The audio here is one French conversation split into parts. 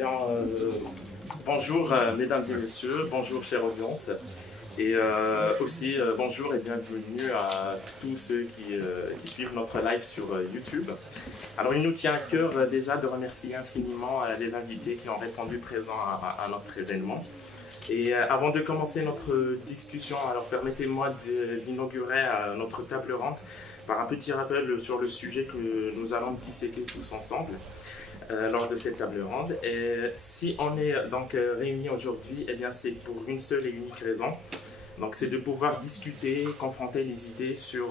bien, bonjour mesdames et messieurs, bonjour chère audience, et aussi bonjour et bienvenue à tous ceux qui suivent notre live sur YouTube. Alors il nous tient à cœur déjà de remercier infiniment les invités qui ont répondu présents à notre événement. Et avant de commencer notre discussion, alors permettez-moi d'inaugurer notre table ronde par un petit rappel sur le sujet que nous allons disséquer tous ensemble lors de cette table ronde. Et si on est donc réunis aujourd'hui, eh bien c'est pour une seule et unique raison. Donc c'est de pouvoir discuter, confronter les idées sur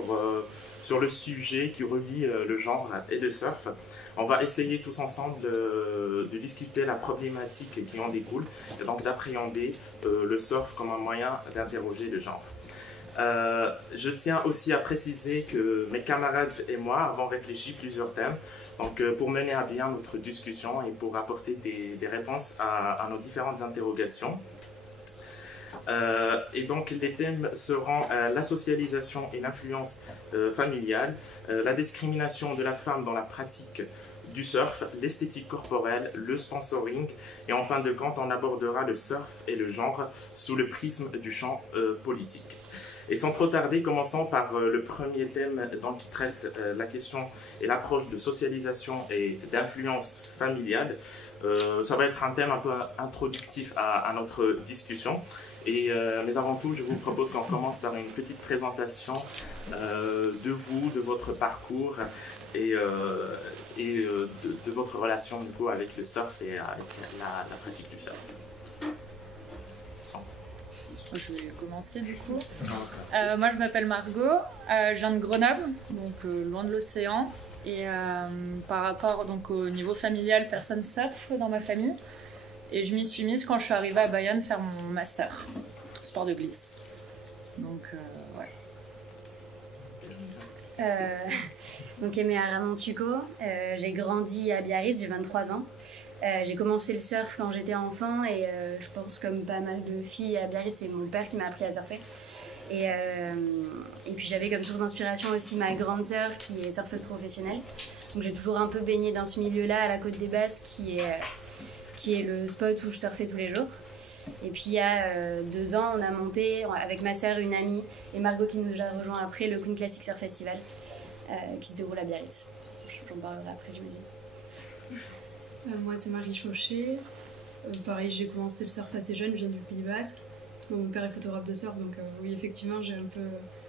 le sujet qui relie le genre et le surf. On va essayer tous ensemble de discuter la problématique qui en découle et donc d'appréhender le surf comme un moyen d'interroger le genre. Je tiens aussi à préciser que mes camarades et moi avons réfléchi plusieurs thèmes donc, pour mener à bien notre discussion et pour apporter des réponses à nos différentes interrogations. Et donc les thèmes seront la socialisation et l'influence familiale, la discrimination de la femme dans la pratique du surf, l'esthétique corporelle, le sponsoring, et en fin de compte on abordera le surf et le genre sous le prisme du champ politique. Et sans trop tarder, commençons par le premier thème donc, qui traite la question et l'approche de socialisation et d'influence familiale. Ça va être un thème un peu introductif à notre discussion. Mais avant tout, je vous propose qu'on commence par une petite présentation de vous, de votre parcours et de votre relation du coup, avec le surf et avec la pratique du surf. Je vais commencer du coup. Moi je m'appelle Margot, je viens de Grenoble, donc loin de l'océan. Et par rapport donc, au niveau familial, personne surf dans ma famille. Et je m'y suis mise quand je suis arrivée à Bayonne faire mon master, sport de glisse. Donc ouais. Donc Emea Ramontuko, j'ai grandi à Biarritz, j'ai 23 ans. J'ai commencé le surf quand j'étais enfant et je pense comme pas mal de filles à Biarritz, c'est mon père qui m'a appris à surfer. Et puis j'avais comme source d'inspiration aussi ma grande sœur qui est surfeuse professionnelle. Donc j'ai toujours un peu baigné dans ce milieu-là à la Côte des Basques qui est le spot où je surfais tous les jours. Et puis il y a 2 ans, on a monté avec ma sœur, une amie et Margot qui nous a rejoint après le Queen Classic Surf Festival qui se déroule à Biarritz. J'en parlerai après, j'imagine. Moi, c'est Marie Chauchet. Pareil, j'ai commencé le surf assez jeune, je viens du Pays Basque. Mon père est photographe de surf, donc oui, effectivement, j'ai un peu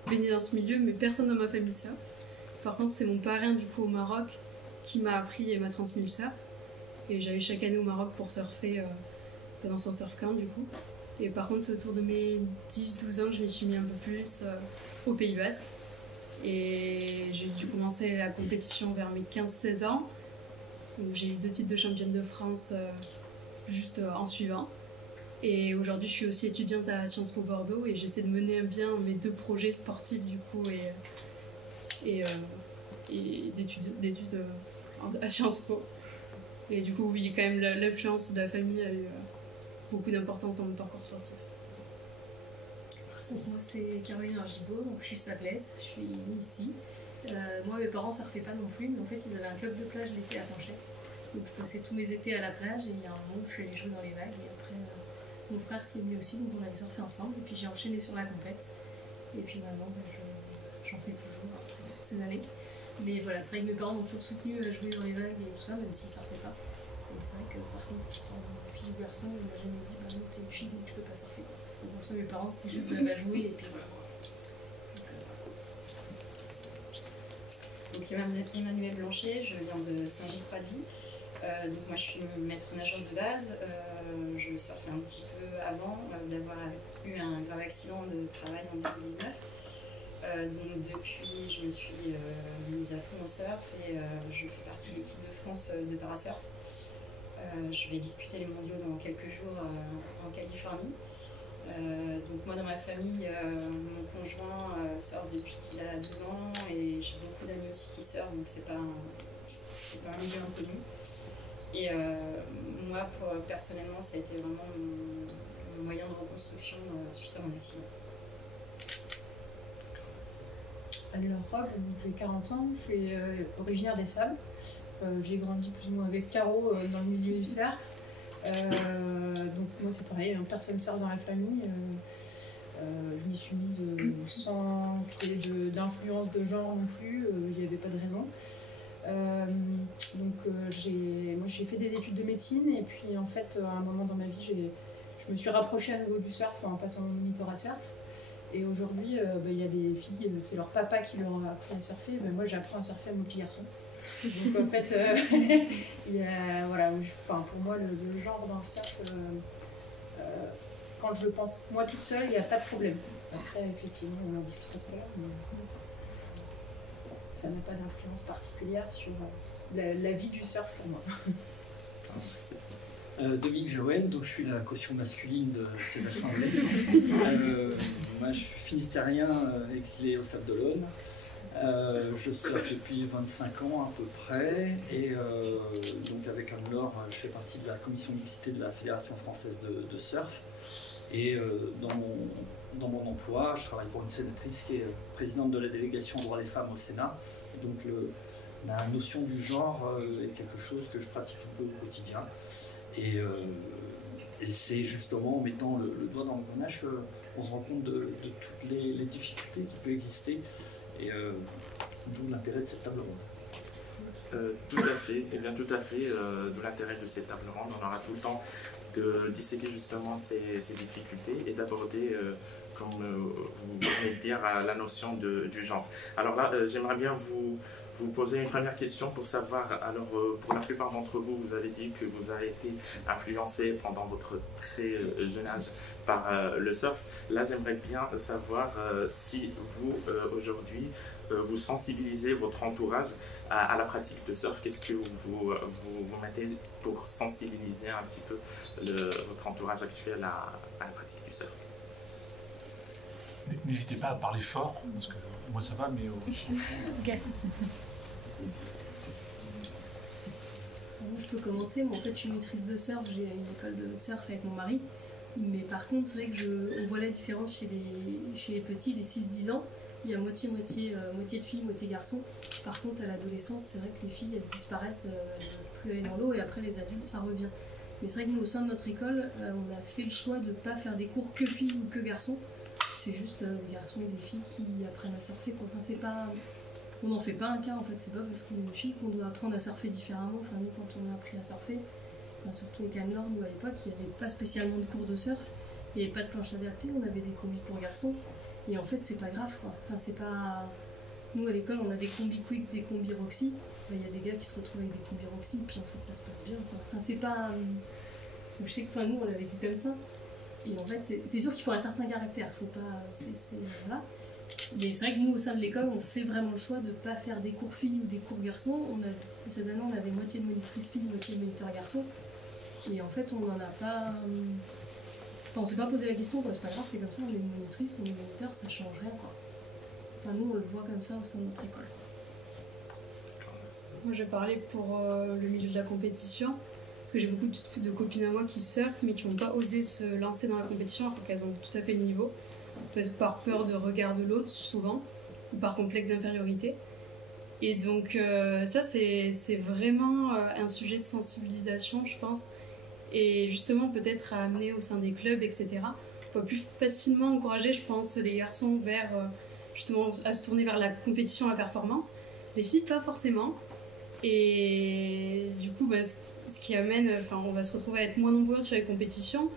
baigné dans ce milieu, mais personne dans ma famille surf. Par contre, c'est mon parrain du coup au Maroc qui m'a appris et m'a transmis le surf. Et j'allais chaque année au Maroc pour surfer pendant son surf camp du coup. Et par contre, c'est autour de mes 10-12 ans que je me suis mis un peu plus au Pays Basque. Et j'ai dû commencer la compétition vers mes 15-16 ans. Donc, j'ai eu 2 titres de championne de France juste en suivant. Et aujourd'hui, je suis aussi étudiante à Sciences Po Bordeaux et j'essaie de mener bien mes 2 projets sportifs du coup et d'études à Sciences Po. Et du coup, oui, quand même, l'influence de la famille a eu beaucoup d'importance dans mon parcours sportif. Moi, c'est Caroline Argibaud, donc je suis sablaise, je suis née ici. Moi, mes parents ne surfaient pas non plus, mais en fait, ils avaient un club de plage l'été à Fanchette. Donc, je passais tous mes étés à la plage et il y a un moment où je suis allée jouer dans les vagues. Et après, mon frère s'y est mis aussi, donc on avait surfé ensemble. Et puis, j'ai enchaîné sur la compète. Et puis maintenant, j'en fais toujours après toutes ces années. Mais voilà, c'est vrai que mes parents m'ont toujours soutenu à jouer dans les vagues et tout ça, même s'ils ne surfaient pas. Et c'est vrai que par contre, l'histoire de fille ou garçon, il m'a jamais dit, bah non, t'es une fille, donc tu peux pas surfer. C'est pour ça que mes parents, c'était juste de la jouer et puis voilà. Donc Emmanuelle Blanchet, je viens de Saint-Gilles-Croix-de-Vie. Donc moi je suis maître nageur de base. Je surfais un petit peu avant d'avoir eu un grave accident de travail en 2019. Donc depuis je me suis mise à fond au surf et je fais partie de l'équipe de France de parasurf. Je vais disputer les mondiaux dans quelques jours en Californie. Donc moi dans ma famille, mon conjoint surfe depuis qu'il a 12 ans et j'ai beaucoup d'amis aussi qui surfent, donc c'est pas un milieu inconnu. Et moi personnellement ça a été vraiment mon moyen de reconstruction suite à mon accident. Alors Rob, j'ai 40 ans, je suis originaire des Sables. J'ai grandi plus ou moins avec Caro dans le milieu du surf. Donc moi c'est pareil, personne surf dans la famille. Je m'y suis mise sans qu'il y ait d'influence de genre non plus, il n'y avait pas de raison. Moi j'ai fait des études de médecine et puis en fait à un moment dans ma vie je me suis rapprochée à nouveau du surf en passant mon monitorat de surf. Et aujourd'hui, il y a des filles, c'est leur papa qui leur a appris à surfer. Moi, j'apprends à surfer à mon petit garçon. Donc, en fait, pour moi, le genre dans le surf, quand je le pense moi toute seule, il n'y a pas de problème. Après, effectivement, on en discutera tout à l'heure, mais ça n'a pas d'influence particulière sur la vie du surf pour moi. Dominique Joël, donc je suis la caution masculine de Sébastien Blais. Moi je suis finistérien exilé au Sable d'Olonne. Je surfe depuis 25 ans à peu près et donc avec Anne-Laure, je fais partie de la commission mixité de la Fédération française de surf. Et dans mon emploi, je travaille pour une sénatrice qui est présidente de la délégation aux droits des femmes au Sénat. Et donc la notion du genre est quelque chose que je pratique un peu au quotidien. Et c'est justement en mettant le doigt dans l'engrenage qu'on se rend compte de toutes les difficultés qui peuvent exister, et d'où l'intérêt de cette table ronde. Tout à fait, et bien tout à fait, d'où l'intérêt de cette table ronde. On aura tout le temps de disséquer justement ces difficultés et d'aborder, comme vous venez de dire, la notion du genre. Alors là, j'aimerais bien vous poser une première question pour savoir, alors pour la plupart d'entre vous, vous avez dit que vous avez été influencé pendant votre très jeune âge par le surf. Là, j'aimerais bien savoir si vous, aujourd'hui, vous sensibilisez votre entourage à la pratique de surf. Qu'est-ce que vous mettez pour sensibiliser un petit peu votre entourage actuel à la pratique du surf? N'hésitez pas à parler fort, parce que moi ça va, mais Okay. Moi, je peux commencer. Moi, en fait, je suis maîtrise de surf. J'ai une école de surf avec mon mari. Mais par contre, c'est vrai que on voit la différence chez les petits, les 6-10 ans. Il y a moitié de filles, moitié garçons. Par contre, à l'adolescence, c'est vrai que les filles, elles disparaissent, elles ne veulent plus aller dans l'eau. Et après, les adultes, ça revient. Mais c'est vrai que nous, au sein de notre école, on a fait le choix de ne pas faire des cours que filles ou que garçons. C'est juste des garçons et des filles qui apprennent à surfer, quoi. Enfin, c'est pas... On n'en fait pas un cas, en fait. C'est pas parce qu'on est une fille qu'on doit apprendre à surfer différemment. Enfin, nous, quand on a appris à surfer, enfin, surtout avec Anne-Laure, nous, à l'époque, il n'y avait pas spécialement de cours de surf. Il n'y avait pas de planche adaptée. On avait des combis pour garçons. Et en fait, c'est pas grave, quoi. Enfin, c'est pas... Nous, à l'école, on a des combis Quick, des combis Roxy. Il y a des gars qui se retrouvent avec des combis Roxy, puis en fait, ça se passe bien, quoi. Enfin, c'est pas... Je sais que, enfin, nous, on l'a vécu comme ça. Et en fait, c'est sûr qu'il faut un certain caractère. Faut pas... Voilà. Mais c'est vrai que nous, au sein de l'école, on fait vraiment le choix de ne pas faire des cours filles ou des cours garçons. Cette année, on avait moitié de monitrices filles, moitié de moniteurs garçons. Et en fait, on n'en a pas... Enfin, on s'est pas posé la question, quoi. C'est pas grave, c'est comme ça, on est monitrice, on est moniteur, ça change rien, quoi. Enfin, nous, on le voit comme ça au sein de notre école. Moi, je vais parler pour le milieu de la compétition. Parce que j'ai beaucoup de copines à moi qui surfent, mais qui n'ont pas osé se lancer dans la compétition, alors qu'elles ont tout à fait le niveau. Par peur de regard de l'autre, souvent, ou par complexe d'infériorité. Et donc, ça, c'est vraiment un sujet de sensibilisation, je pense. Et justement, peut-être à amener au sein des clubs, etc. On peut plus facilement encourager, je pense, les garçons vers, justement, à se tourner vers la compétition à performance. Les filles, pas forcément. Et du coup, ce qui amène, on va se retrouver à être moins nombreux sur les compétitions.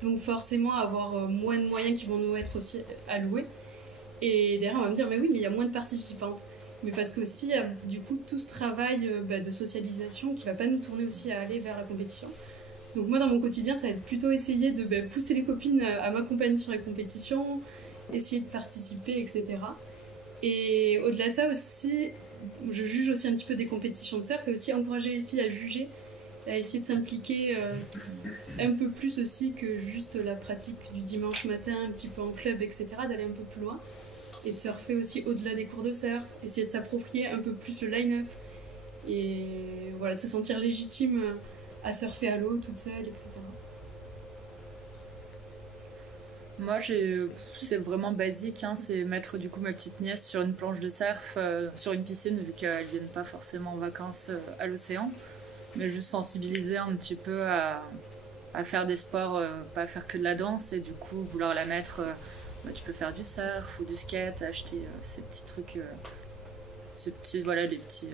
Donc forcément avoir moins de moyens qui vont nous être aussi alloués. Et derrière on va me dire mais oui mais il y a moins de participantes. Mais parce que aussi il y a du coup tout ce travail de socialisation qui va pas nous tourner aussi à aller vers la compétition. Donc moi dans mon quotidien ça va être plutôt essayer de pousser les copines à m'accompagner sur les compétitions, essayer de participer, etc. Et au-delà de ça aussi, je juge aussi un petit peu des compétitions de surf et aussi encourager les filles à juger, à essayer de s'impliquer un peu plus aussi que juste la pratique du dimanche matin, un petit peu en club, etc., d'aller un peu plus loin et de surfer aussi au-delà des cours de surf, essayer de s'approprier un peu plus le line-up et voilà, de se sentir légitime à surfer à l'eau toute seule, etc. Moi, c'est vraiment basique, hein, c'est mettre du coup ma petite nièce sur une planche de surf, sur une piscine, vu qu'elles ne viennent pas forcément en vacances à l'océan. Mais juste sensibiliser un petit peu à à faire des sports, pas faire que de la danse, et du coup vouloir la mettre, tu peux faire du surf ou du skate, acheter ces petits trucs, voilà, des petits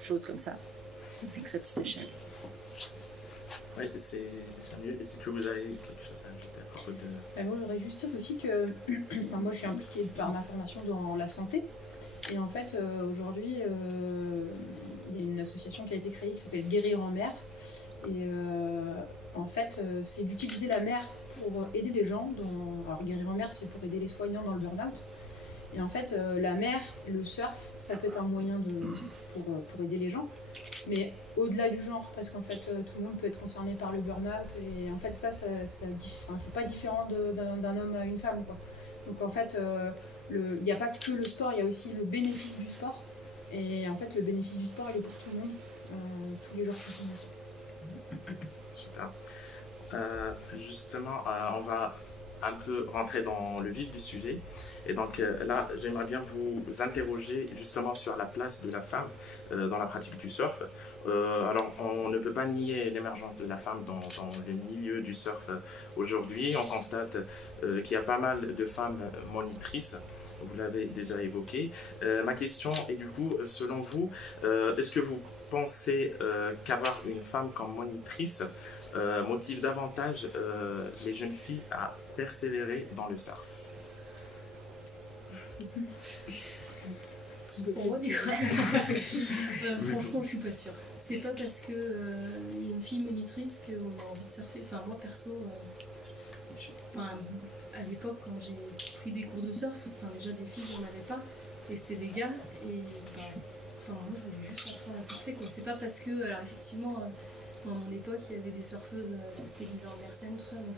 choses comme ça, avec sa petite échelle. Oui, c'est déjà mieux. Est-ce que vous avez quelque chose à ajouter à propos de... Moi, j'aurais juste dire aussi que moi, je suis impliquée par ma formation dans la santé. Et en fait, aujourd'hui, il y a une association qui a été créée qui s'appelle Guérir en mer. Et en fait, c'est d'utiliser la mer pour aider les gens. Alors, Guérir en mer, c'est pour aider les soignants dans le burn-out. Et en fait, la mer, le surf, ça peut être un moyen pour aider les gens. Mais au-delà du genre, parce qu'en fait, tout le monde peut être concerné par le burn-out. Et en fait, c'est pas différent d'un homme à une femme, quoi. Donc en fait, il n'y a pas que le sport, il y a aussi le bénéfice du sport. Et en fait, le bénéfice du sport, il est pour tout le monde, tous les jours de consommation. Super. Justement, on va un peu rentrer dans le vif du sujet. Et donc là, j'aimerais bien vous interroger justement sur la place de la femme dans la pratique du surf. Alors, on ne peut pas nier l'émergence de la femme dans le milieu du surf aujourd'hui. On constate qu'il y a pas mal de femmes monitrices. Vous l'avez déjà évoqué. Ma question est du coup, selon vous, est-ce que vous pensez qu'avoir une femme comme monitrice motive davantage les jeunes filles à persévérer dans le surf? Pour moi, du coup, franchement, je suis pas sûre. C'est pas parce que y a une fille monitrice qu'on a envie de surfer. Enfin, moi perso, à l'époque, quand j'ai pris des cours de surf, déjà des filles, j'en avais pas, et c'était des gars. Et moi, je voulais juste apprendre à surfer, quoi. C'est pas parce que, alors effectivement, dans mon époque, il y avait des surfeuses, c'était Lisa Andersen, tout ça, donc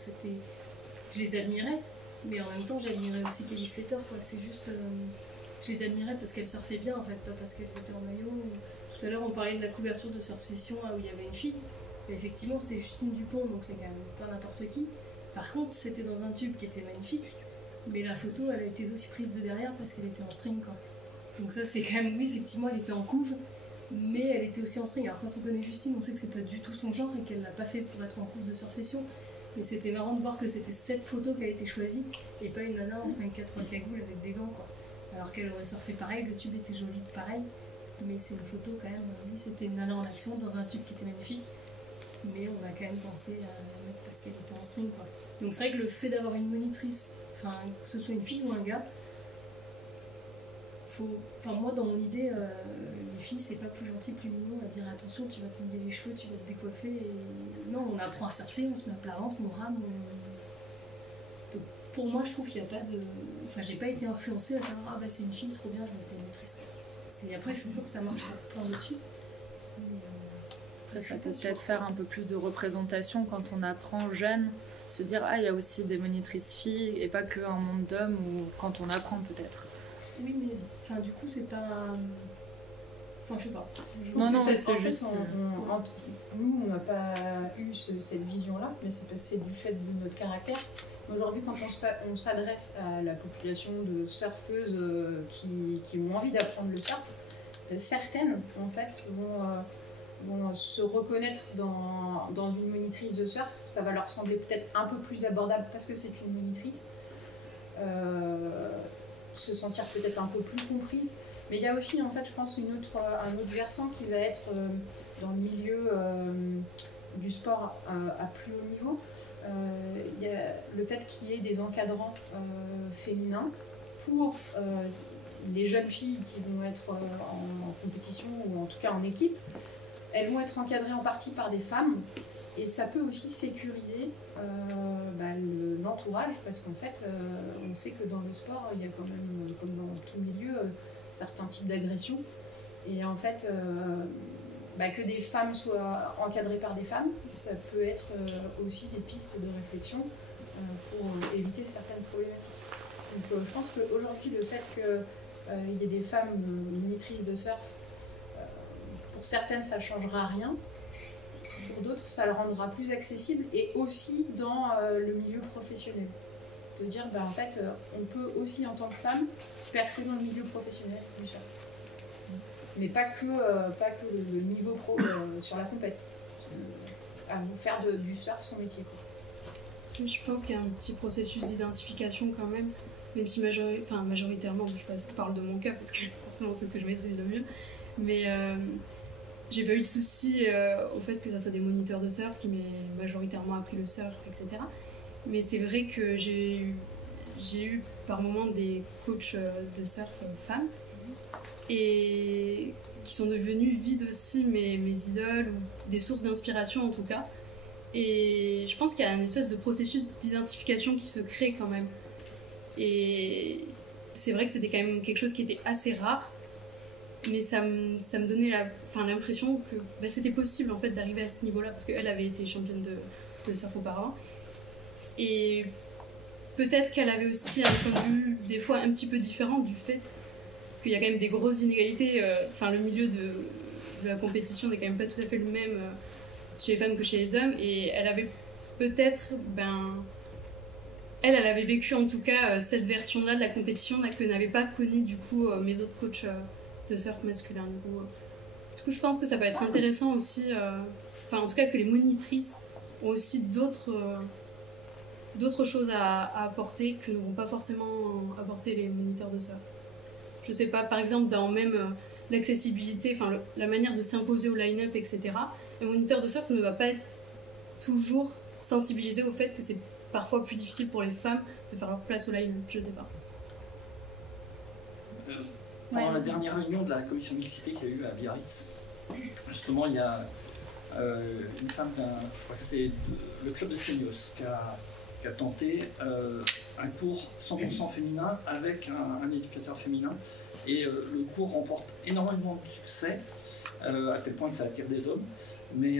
je les admirais, mais en même temps, j'admirais aussi Kelly Slater, quoi. C'est juste. Je les admirais parce qu'elles surfaient bien, en fait, pas parce qu'elles étaient en maillot. Tout à l'heure, on parlait de la couverture de Surf Session là, où il y avait une fille. Et effectivement, c'était Justine Dupont, donc c'est quand même pas n'importe qui. Par contre, c'était dans un tube qui était magnifique, mais la photo, elle a été aussi prise de derrière parce qu'elle était en string, quoi. Donc ça, c'est quand même, oui, effectivement, elle était en couve, mais elle était aussi en string. Alors quand on connaît Justine, on sait que c'est pas du tout son genre et qu'elle l'a pas fait pour être en couve de Surf Session. Mais c'était marrant de voir que c'était cette photo qui a été choisie et pas une nana en 5-4 cagoule avec des gants, quoi. Alors qu'elle aurait surfé pareil, le tube était joli pareil, mais c'est une photo quand même, oui, c'était une nana en action dans un tube qui était magnifique, mais on a quand même pensé à la mettre parce qu'elle était en string, quoi. Donc c'est vrai que le fait d'avoir une monitrice, que ce soit une fille ou un gars, moi dans mon idée, les filles c'est pas plus gentil, plus mignon à dire attention tu vas te mouiller les cheveux, tu vas te décoiffer, et non, on apprend à surfer, on se met à plat ventre, on rame, Donc, pour moi je trouve qu'il n'y a pas de... j'ai pas été influencée à savoir c'est une fille, trop bien, je vais être monitrice. Après je suis sûre que ça marche pour plein d'autres filles. Après ça peut peut-être faire un peu plus de représentation quand on apprend jeune, se dire il y a aussi des monitrices filles et pas qu'un monde d'hommes, ou quand on apprend peut-être. Oui, mais du coup c'est pas... je sais pas. Non, c'est juste... Nous, on n'a pas eu cette vision-là, mais c'est du fait de notre caractère. Aujourd'hui, quand on s'adresse à la population de surfeuses qui ont envie d'apprendre le surf, certaines, en fait, vont se reconnaître dans une monitrice de surf. Ça va leur sembler peut-être un peu plus abordable parce que c'est une monitrice. Se sentir peut-être un peu plus comprise. Mais il y a aussi, en fait, je pense, un autre versant qui va être dans le milieu du sport à plus haut niveau. Il y a le fait qu'il y ait des encadrants féminins pour les jeunes filles qui vont être en compétition ou en tout cas en équipe. Elles vont être encadrées en partie par des femmes et ça peut aussi sécuriser l'entourage parce qu'en fait on sait que dans le sport il y a quand même, comme dans tout milieu, certains types d'agressions et en fait que des femmes soient encadrées par des femmes, ça peut être aussi des pistes de réflexion pour éviter certaines problématiques. Donc je pense qu'aujourd'hui le fait qu'il y ait des femmes monitrices de surf, pour certaines ça ne changera rien, pour d'autres ça le rendra plus accessible et aussi dans le milieu professionnel. De dire en fait on peut aussi en tant que femme percer dans le milieu professionnel du surf. Mais pas que le niveau pro sur la compète. vont faire du surf son métier, quoi. Je pense qu'il y a un petit processus d'identification quand même, si majoritairement, je parle de mon cas parce que forcément c'est ce que je maîtrise le mieux, mais j'ai pas eu de soucis au fait que ça soit des moniteurs de surf qui m'aient majoritairement appris le surf, etc. Mais c'est vrai que j'ai eu par moments des coachs de surf femmes et qui sont devenus vite aussi mes idoles ou des sources d'inspiration en tout cas. Et je pense qu'il y a un espèce de processus d'identification qui se crée quand même. Et c'est vrai que c'était quand même quelque chose qui était assez rare, mais ça me donnait l'impression que c'était possible en fait d'arriver à ce niveau-là, parce qu'elle avait été championne de surf auparavant. Et peut-être qu'elle avait aussi un point de vue des fois un petit peu différent du fait qu'il y a quand même des grosses inégalités. Le milieu de la compétition n'est quand même pas tout à fait le même chez les femmes que chez les hommes, et elle avait peut-être, elle avait vécu en tout cas cette version-là de la compétition que n'avaient pas connue du coup mes autres coachs de surf masculin. Du coup, je pense que ça peut être intéressant aussi, en tout cas que les monitrices ont aussi d'autres choses à apporter que ne vont pas forcément apporter les moniteurs de surf. Je sais pas, par exemple dans même l'accessibilité, la manière de s'imposer au line-up, etc. Un moniteur de surf ne va pas être toujours sensibilisé au fait que c'est parfois plus difficile pour les femmes de faire leur place au line-up, je sais pas. Pendant la dernière réunion de la commission mixité qu'il y a eu à Biarritz, justement il y a une femme, je crois que c'est le club de Seignos, qui a tenté un cours 100% féminin avec un éducateur féminin, et le cours remporte énormément de succès, à tel point que ça attire des hommes. Mais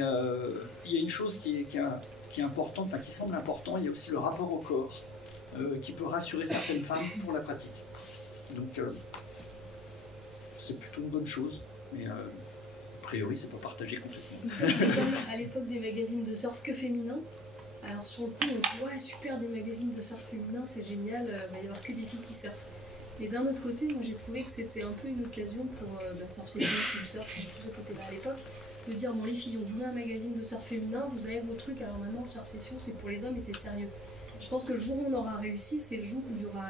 il y a une chose qui est importante, qui semble importante, il y a aussi le rapport au corps qui peut rassurer certaines femmes pour la pratique. Donc c'est plutôt une bonne chose, mais a priori c'est pas partagé complètement. C'est comme à l'époque des magazines de surf que féminins. Alors sur le coup on se dit ouais super, des magazines de surf féminin c'est génial, il va y avoir que des filles qui surfent. Mais d'un autre côté, moi j'ai trouvé que c'était un peu une occasion pour Surf Session, Team Surf, tout ce côté-là à l'époque, de dire bon les filles, on voulait un magazine de surf féminin, vous avez vos trucs, alors maintenant le Surf Session c'est pour les hommes et c'est sérieux. Je pense que le jour où on aura réussi, c'est le jour où il y aura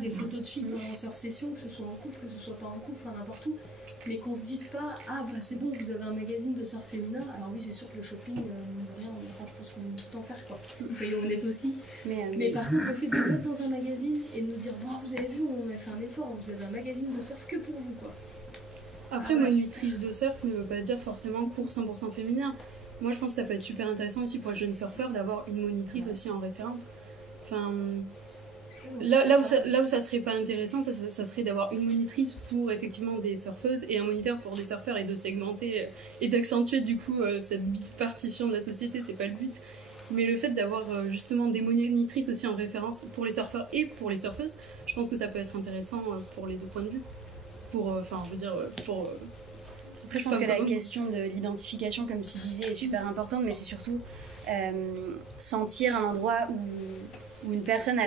des photos de filles dans Surf Session, que ce soit en couple, que ce soit pas en couple, n'importe où, mais qu'on se dise pas c'est bon, vous avez un magazine de surf féminin. Alors oui c'est sûr que le shopping, de rien, je pense qu'on peut tout en faire quoi, soyons honnêtes aussi, mais par contre le fait de le mettre dans un magazine et de nous dire bon vous avez vu, on a fait un effort, vous avez un magazine de surf que pour vous quoi. Après monitrice de surf ne veut pas dire forcément cours 100% féminin. Moi je pense que ça peut être super intéressant aussi pour les jeunes surfeurs d'avoir une monitrice aussi en référente. Là où ça serait pas intéressant, ça serait d'avoir une monitrice pour effectivement des surfeuses et un moniteur pour des surfeurs, et de segmenter et d'accentuer du coup cette partition de la société, c'est pas le but. Mais le fait d'avoir justement des monitrices aussi en référence pour les surfeurs et pour les surfeuses, je pense que ça peut être intéressant pour les deux points de vue. Après, je pense que la question de l'identification, comme tu disais, est super importante, mais c'est surtout sentir un endroit où une personne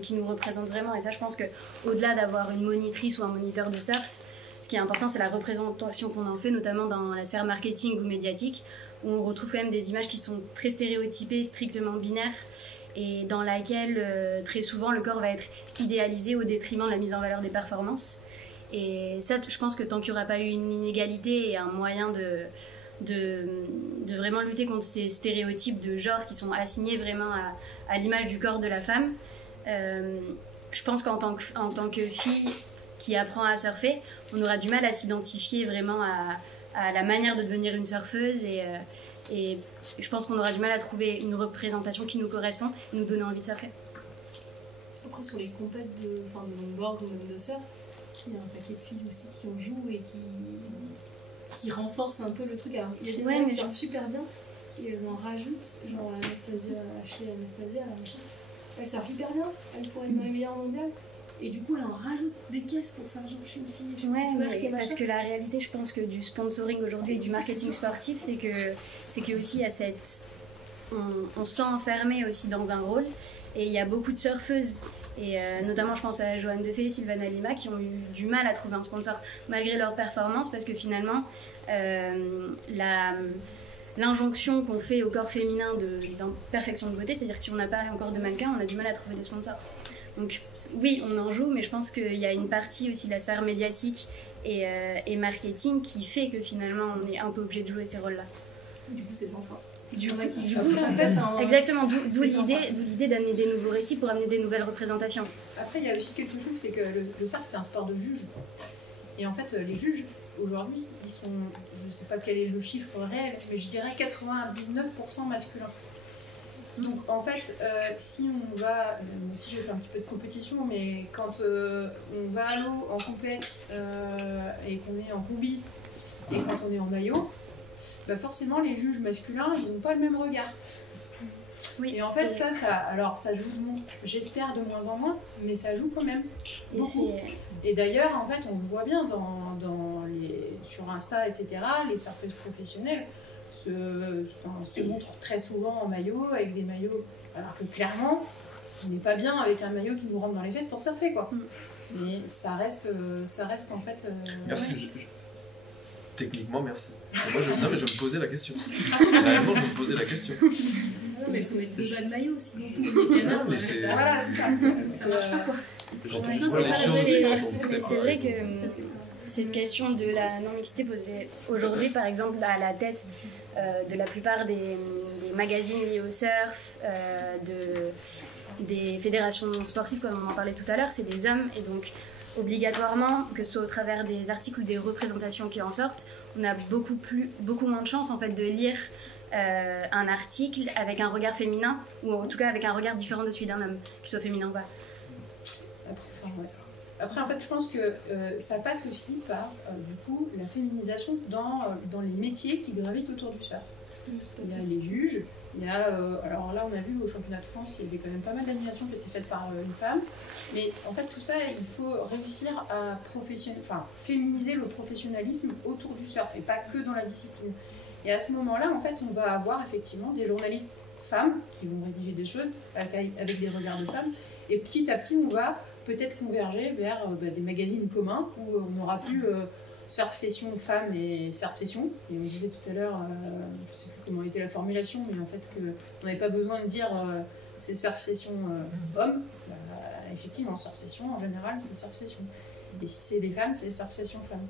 qui nous représente vraiment. Et ça, je pense qu'au-delà d'avoir une monitrice ou un moniteur de surf, ce qui est important, c'est la représentation qu'on en fait, notamment dans la sphère marketing ou médiatique, où on retrouve quand même des images qui sont très stéréotypées, strictement binaires, et dans laquelle, très souvent, le corps va être idéalisé au détriment de la mise en valeur des performances. Et ça, je pense que tant qu'il n'y aura pas eu une inégalité et un moyen de vraiment lutter contre ces stéréotypes de genre qui sont assignés vraiment à l'image du corps de la femme, je pense qu'en tant que fille qui apprend à surfer, on aura du mal à s'identifier vraiment à la manière de devenir une surfeuse, et je pense qu'on aura du mal à trouver une représentation qui nous correspond et nous donner envie de surfer. Après sur les compètes de longboard ou même de surf, il y a un paquet de filles aussi qui en jouent et qui renforcent un peu le truc. Alors il y a des mecs qui surfent super bien et elles en rajoutent, genre Anastasia, elle surfe hyper bien, elle pourrait être dans les meilleures mondiales. Et du coup, elle en rajoute des caisses pour faire genre je suis une fille, parce que la réalité, je pense que du sponsoring aujourd'hui et du marketing sportif, c'est que aussi il y a on se sent enfermé aussi dans un rôle, et il y a beaucoup de surfeuses, et notamment je pense à Joanne Defay et Sylvana Lima, qui ont eu du mal à trouver un sponsor malgré leur performance, parce que finalement l'injonction qu'on fait au corps féminin d'imperfection de beauté, c'est-à-dire que si on n'a pas encore de mannequin, on a du mal à trouver des sponsors. Donc oui, on en joue, mais je pense qu'il y a une partie aussi de la sphère médiatique et marketing qui fait que finalement on est un peu obligé de jouer ces rôles-là. Du coup, c'est sans fin. Exactement, d'où l'idée d'amener des nouveaux récits pour amener des nouvelles représentations. Après, il y a aussi quelque chose, c'est que le surf, c'est un sport de juge. Et en fait, les juges, aujourd'hui, ils sont, je ne sais pas quel est le chiffre réel, mais je dirais 99% masculins. Donc en fait, si on va, moi aussi j'ai fait un petit peu de compétition, mais quand on va à l'eau en compète et qu'on est en combi et quand on est en maillot, bah forcément les juges masculins, ils n'ont pas le même regard. Oui. Et en fait ça joue, j'espère de moins en moins, mais ça joue quand même beaucoup. Et d'ailleurs, en fait, on le voit bien sur Insta, etc., les surfeuses professionnelles se montrent très souvent en maillot, avec des maillots, alors que clairement, on n'est pas bien avec un maillot qui nous rentre dans les fesses pour surfer, quoi. Mais ça reste en fait... Merci. Ouais. Techniquement, merci. Non, mais je me posais la question. Réellement, je me posais la question. Non, mais il faut mettre 2 balles de maillot, sinon pour les canards, voilà, c'est ça. Ça marche pas, quoi. C'est vrai que cette question de la non-mixité posée aujourd'hui, par exemple, à la tête de la plupart des magazines liés au surf, des fédérations sportives, comme on en parlait tout à l'heure, c'est des hommes. Et donc, obligatoirement, que ce soit au travers des articles ou des représentations qui en sortent, on a beaucoup moins de chances en fait, de lire un article avec un regard féminin, ou en tout cas avec un regard différent de celui d'un homme, qu'il soit féminin ou pas. Après, en fait, je pense que ça passe aussi par, du coup, la féminisation dans les métiers qui gravitent autour du surf. Il y a les juges, il y a... alors là, on a vu au championnat de France, il y avait quand même pas mal d'animations qui étaient faites par une femme. Mais en fait, tout ça, il faut réussir à féminiser le professionnalisme autour du surf, et pas que dans la discipline. Et à ce moment-là, en fait, on va avoir effectivement des journalistes femmes qui vont rédiger des choses avec des regards de femmes. Et petit à petit, on va peut-être converger vers des magazines communs où on n'aura plus surf session femmes et surf session. Et on disait tout à l'heure, je ne sais plus comment était la formulation, mais en fait qu'on n'avait pas besoin de dire c'est surf session hommes. Effectivement, surf session en général, c'est surf session. Et si c'est des femmes, c'est surf session femmes.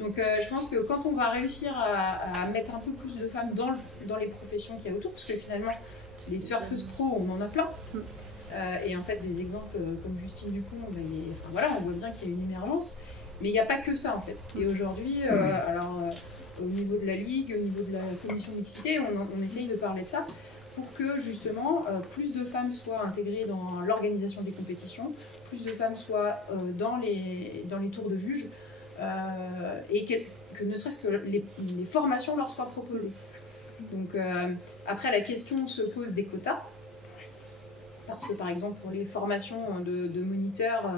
Donc je pense que quand on va réussir à mettre un peu plus de femmes dans les professions qu'il y a autour, parce que finalement, les surfeuses pro, on en a plein. Et en fait, des exemples comme Justine Dupont, on voit bien qu'il y a une émergence, mais il n'y a pas que ça en fait. Et aujourd'hui, au niveau de la Ligue, au niveau de la commission mixité, on essaye de parler de ça pour que justement plus de femmes soient intégrées dans l'organisation des compétitions, plus de femmes soient dans les tours de juges, et que ne serait-ce que les formations leur soient proposées. Donc après, la question se pose des quotas. Parce que par exemple pour les formations de moniteurs,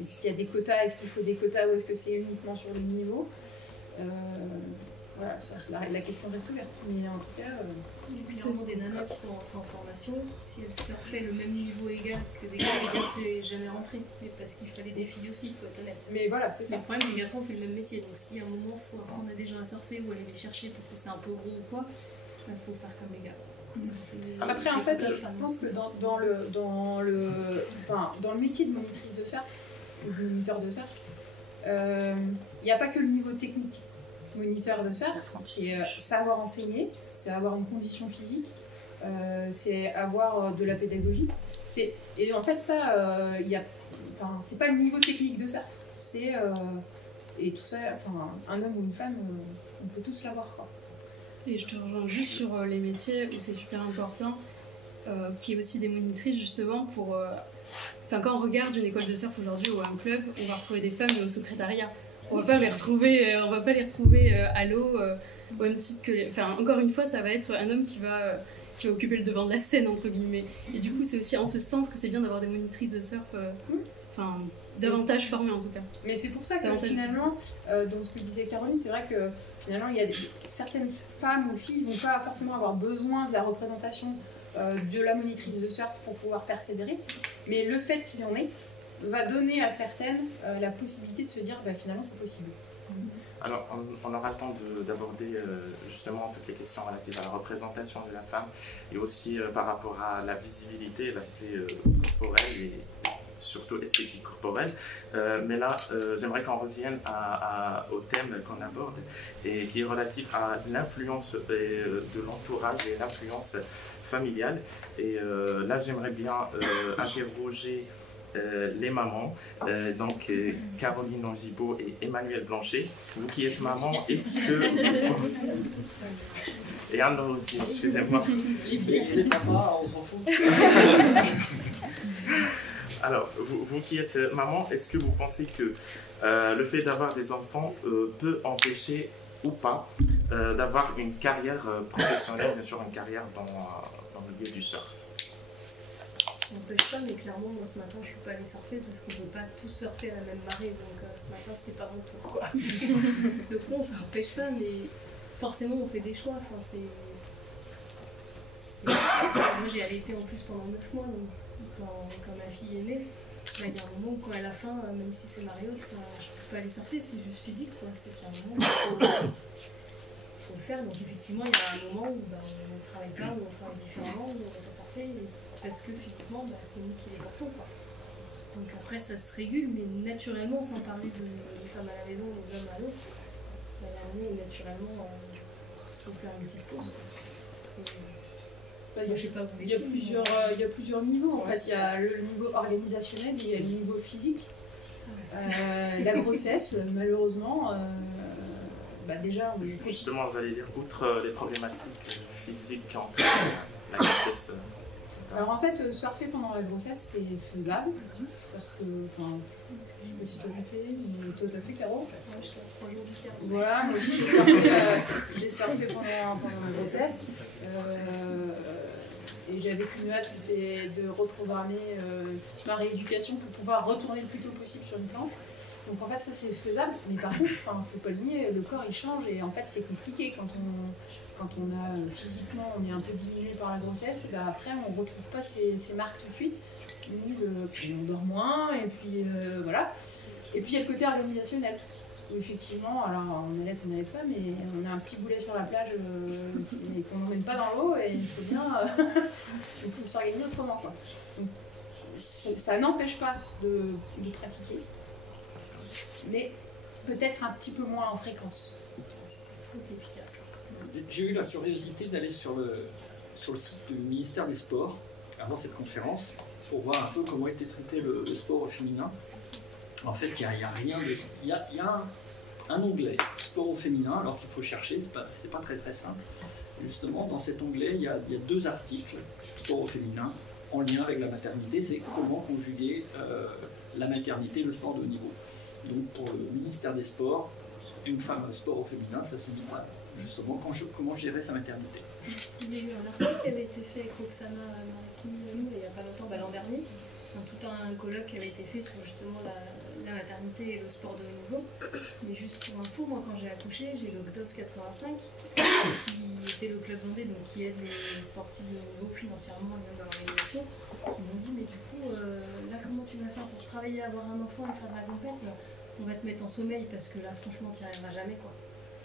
est-ce qu'il y a des quotas, est-ce qu'il faut des quotas ou est-ce que c'est uniquement sur le niveau voilà, la question reste ouverte. Mais en tout cas... C'est vraiment des nanas qui sont rentrées en formation. Si elles surfaient le même niveau égal que des gars, les gars ne seraient jamais rentrés. Mais parce qu'il fallait des filles aussi, il faut être honnête. Mais voilà, c'est ça. Le problème, c'est qu'après on fait le même métier. Donc si à un moment il faut apprendre à des gens à surfer ou aller les chercher parce que c'est un peu gros ou quoi, il faut faire comme les gars. Après, en fait, je pense que dans le métier de monitrice de surf, ou de moniteur de surf, il n'y a pas que le niveau technique. Moniteur de surf, c'est savoir enseigner, c'est avoir une condition physique, c'est avoir de la pédagogie. Et en fait, ça, c'est pas le niveau technique de surf. Et tout ça, un homme ou une femme, on peut tous l'avoir, quoi. Et je te rejoins juste sur les métiers où c'est super important, qu'il y ait aussi des monitrices justement pour... quand on regarde une école de surf aujourd'hui ou un club, on va retrouver des femmes au secrétariat. On va pas les retrouver à l'eau au même titre que encore une fois, ça va être un homme qui va occuper le devant de la scène, entre guillemets. Et du coup, c'est aussi en ce sens que c'est bien d'avoir des monitrices de surf davantage formées en tout cas. Mais c'est pour ça que finalement, dans ce que disait Caroline, c'est vrai que finalement, il y a certaines femmes ou filles qui vont pas forcément avoir besoin de la représentation de la monitrice de surf pour pouvoir persévérer. Mais le fait qu'il y en ait va donner à certaines la possibilité de se dire finalement c'est possible. Alors, on aura le temps d'aborder justement toutes les questions relatives à la représentation de la femme et aussi par rapport à la visibilité, l'aspect corporel et surtout esthétique corporelle. Mais là, j'aimerais qu'on revienne au thème qu'on aborde et qui est relatif à l'influence de l'entourage et l'influence familiale. Et là, j'aimerais bien interroger les mamans, donc Caroline Angibault et Emmanuelle Blanchet. Vous qui êtes maman, est-ce que vous pensez... Et Anne aussi, excusez-moi. Les papas, on s'en fout. Alors, vous qui êtes maman, est-ce que vous pensez que le fait d'avoir des enfants peut empêcher ou pas d'avoir une carrière professionnelle, bien sûr une carrière dans le milieu du surf? Ça n'empêche pas, mais clairement, moi ce matin je suis pas allée surfer parce qu'on ne veut pas tous surfer à la même marée, donc ce matin c'était pas mon tour quoi. Donc non, ça n'empêche pas, mais forcément on fait des choix. Enfin, moi j'ai allaité en plus pendant 9 mois, donc quand ma fille est née, il y a un moment où quand elle a faim, même si c'est Mariotte, je peux pas aller surfer, c'est juste physique quoi. C'est qu'il y a un moment où faut le faire. Donc effectivement, il y a un moment où on ne travaille pas, où on travaille différemment, où on va pas surfer, parce que physiquement, c'est nous qui les portons, quoi. Donc après, ça se régule, mais naturellement, sans parler des femmes à la maison, des hommes à l'eau, il y a un moment où naturellement, il faut faire une petite pause, quoi. Il y a plusieurs niveaux. En fait, il y a le niveau organisationnel et il y a le niveau physique. La grossesse, malheureusement, déjà... Justement, j'allais dire, outre les problématiques physiques entre la grossesse... Alors en fait, surfer pendant la grossesse, c'est faisable, parce que, enfin, je sais pas si toi t'as fait, mais toi t'as fait, Caro? Jusqu'à 3 jours du terme. Voilà, moi aussi j'ai surfé pendant ma grossesse. Et j'avais qu'une hâte, c'était de reprogrammer ma rééducation pour pouvoir retourner le plus tôt possible sur une planche. Donc en fait ça c'est faisable, mais par contre, faut pas le nier, le corps il change et en fait c'est compliqué quand on a physiquement, on est un peu diminué par la grossesse, après on ne retrouve pas ces marques tout de suite, puis on dort moins, et puis voilà. Et puis il y a le côté organisationnel, où effectivement, alors on n'allait pas, mais on a un petit boulet sur la plage, mais qu'on n'emmène pas dans l'eau, et il faut bien il faut s'organiser autrement, quoi. Donc, ça n'empêche pas de pratiquer, mais peut-être un petit peu moins en fréquence. C'est plus efficace. J'ai eu la curiosité d'aller sur le site du ministère des Sports avant cette conférence pour voir un peu comment était traité le sport au féminin. En fait, il y a un onglet sport au féminin, alors qu'il faut chercher, c'est pas très très simple. Justement, dans cet onglet, il y a 2 articles sport au féminin en lien avec la maternité. C'est comment conjuguer la maternité et le sport de haut niveau. Donc pour le ministère des Sports, une femme sport au féminin, ça signifie justement comment gérer sa maternité. Il y a eu un article qui avait été fait avec Roxana Marissimi il n'y a pas longtemps, l'an dernier, tout un colloque qui avait été fait sur justement la maternité et le sport de haut niveau. Mais juste pour info, moi quand j'ai accouché, j'ai le GDOS 85 qui était le club vendé, donc qui aide les sportifs de haut niveau financièrement et même dans l'organisation, qui m'ont dit mais du coup là comment tu vas faire pour travailler, avoir un enfant et faire de la compète, on va te mettre en sommeil parce que là franchement tu n'y arriveras jamais quoi.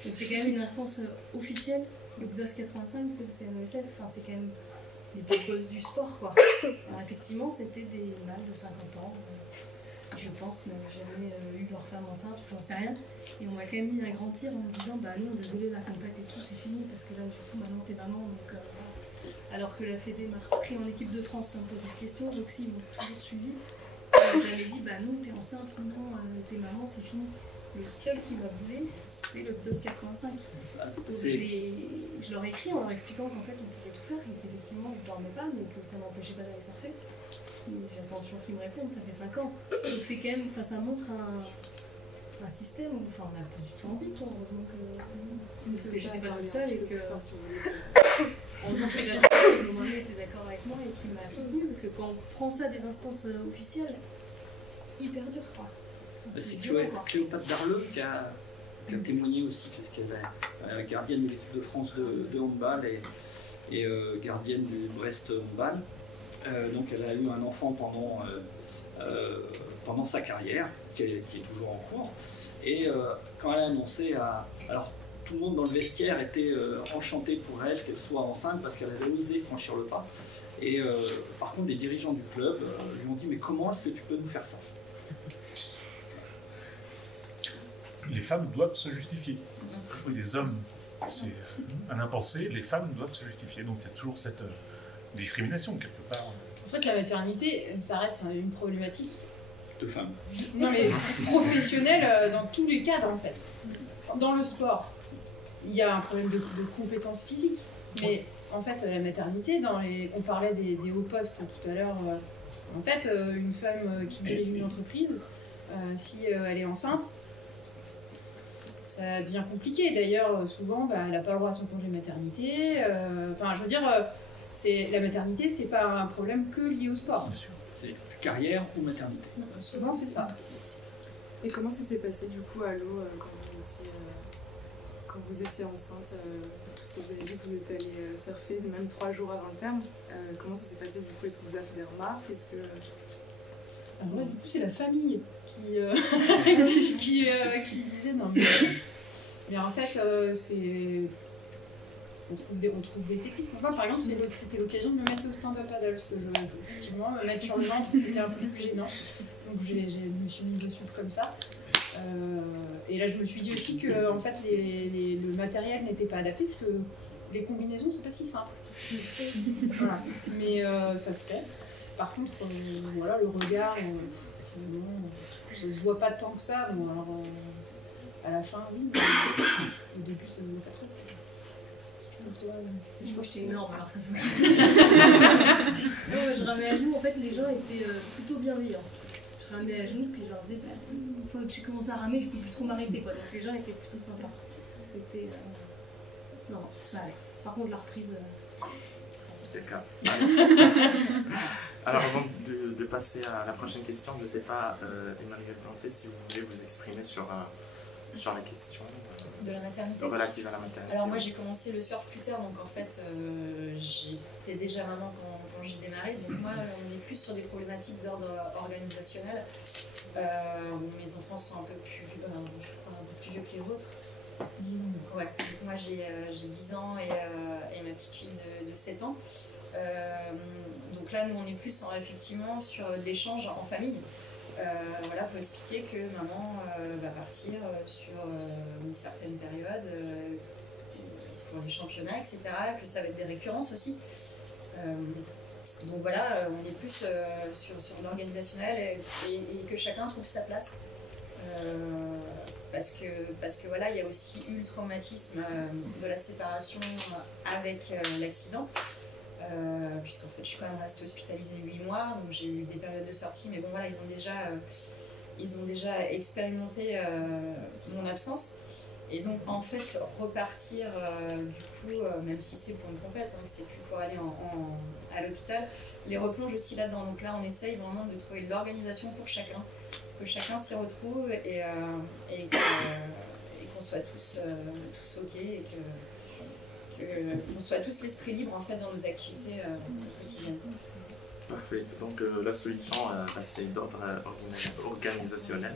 Donc c'est quand même une instance officielle. Le GDOS 85, c'est le CNOSF, c'est quand même les big boss du sport, quoi. Alors effectivement, c'était des mâles de 50 ans, je pense, n'avaient jamais eu leur femme enceinte, j'en sais rien. Et on m'a quand même mis un grand tir en me disant, non, désolé, la compète et tout, c'est fini, parce que là, du coup, maintenant, t'es maman, donc... Alors que la Fédé m'a pris en équipe de France sans me poser de questions, donc si, ils m'ont toujours suivi. J'avais dit, non, t'es enceinte, non, t'es maman, c'est fini. Le seul qui m'a voulu, c'est le GDOS 85. Donc je leur ai écrit en leur expliquant qu'en fait on pouvait tout faire et qu'effectivement je ne dormais pas, mais que ça ne m'empêchait pas d'aller surfer. J'attends toujours qu'ils me répondent, ça fait 5 ans. Donc c'est quand même, ça montre un système où on n'a pas du tout envie, quoi, heureusement que j'étais pas toute seule et que. Heureusement que j'étais là toute seule et que mon mari était d'accord avec moi et qu'il m'a soutenue, parce que quand on prend ça des instances officielles, c'est hyper dur, quoi. C'est Cléopâtre Darleux qui a témoigné aussi, puisqu'elle est gardienne de l'équipe de France de handball et gardienne du Brest handball. Donc elle a eu un enfant pendant sa carrière, qui est toujours en cours. Et quand elle a annoncé alors, tout le monde dans le vestiaire était enchanté pour elle qu'elle soit enceinte parce qu'elle avait osé franchir le pas. Et par contre, les dirigeants du club lui ont dit « Mais comment est-ce que tu peux nous faire ça ?» Les femmes doivent se justifier. Oui, les hommes, c'est un impensé, les femmes doivent se justifier. Donc il y a toujours cette discrimination quelque part. En fait, la maternité, ça reste une problématique. De femmes. Non mais professionnelle dans tous les cadres en fait. Dans le sport, il y a un problème de compétences physiques, mais en fait la maternité, on parlait des hauts postes tout à l'heure, en fait une femme qui dirige une entreprise, si elle est enceinte, ça devient compliqué. D'ailleurs, souvent, elle n'a pas le droit à son congé maternité. Enfin, je veux dire, la maternité, c'est pas un problème que lié au sport. Bien sûr. C'est carrière ou maternité. Souvent, c'est ça. Et comment ça s'est passé du coup à l'eau quand vous étiez enceinte, parce que vous avez dit que vous êtes allé surfer même 3 jours avant le terme. Comment ça s'est passé du coup? Est-ce que vous avez fait des remarques? Alors là, du coup, c'est la famille qui disait non mais en fait on trouve des techniques. Enfin, par exemple, c'était l'occasion de me mettre au stand-up paddle parce que effectivement me mettre sur le ventre c'était un peu plus gênant, donc je me suis mise dessus comme ça. Et là je me suis dit aussi que en fait le matériel n'était pas adapté parce que les combinaisons c'est pas si simple. Voilà. Mais ça se fait. Par contre voilà, le regard ça se voit pas tant que ça. Bon, alors, à la fin oui, mais au début ça se voit pas trop. Moi j'étais énorme alors ça se voit. Je ramais à genoux, en fait les gens étaient plutôt bienveillants. Je ramais à genoux puis je leur disais une fois que j'ai commencé à ramer je peux plus trop m'arrêter quoi. Donc les gens étaient plutôt sympas. C'était non ça allait. Par contre la reprise D'accord. Alors avant de passer à la prochaine question, je ne sais pas Emmanuel Planté si vous voulez vous exprimer sur la question de la maternité. Relative à la maternité. Alors moi j'ai commencé le surf plus tard, donc en fait j'étais déjà maman quand j'ai démarré, donc moi on est plus sur des problématiques d'ordre organisationnel. Mes enfants sont un peu plus vieux que les vôtres. Ouais, donc moi j'ai 10 ans et ma petite fille de 7 ans. Donc là nous on est plus effectivement sur l'échange en famille. Voilà, pour expliquer que maman va partir sur une certaine période pour les championnats, etc., que ça va être des récurrences aussi. Donc voilà, on est plus sur l'organisationnel et que chacun trouve sa place. Parce que voilà, il y a aussi eu le traumatisme de la séparation avec l'accident. Puisqu'en fait je suis quand même restée hospitalisée 8 mois, donc j'ai eu des périodes de sortie, mais bon voilà, ils ont déjà expérimenté mon absence. Et donc en fait repartir du coup, même si c'est pour une compète, hein, c'est plus pour aller à l'hôpital, les replonge aussi là-dedans. Donc là on essaye vraiment de trouver de l'organisation pour chacun, que chacun s'y retrouve et qu'on soit tous ok et qu'on soit tous l'esprit libre en fait dans nos activités quotidiennes. Parfait. Donc la solution c'est d'ordre organisationnel,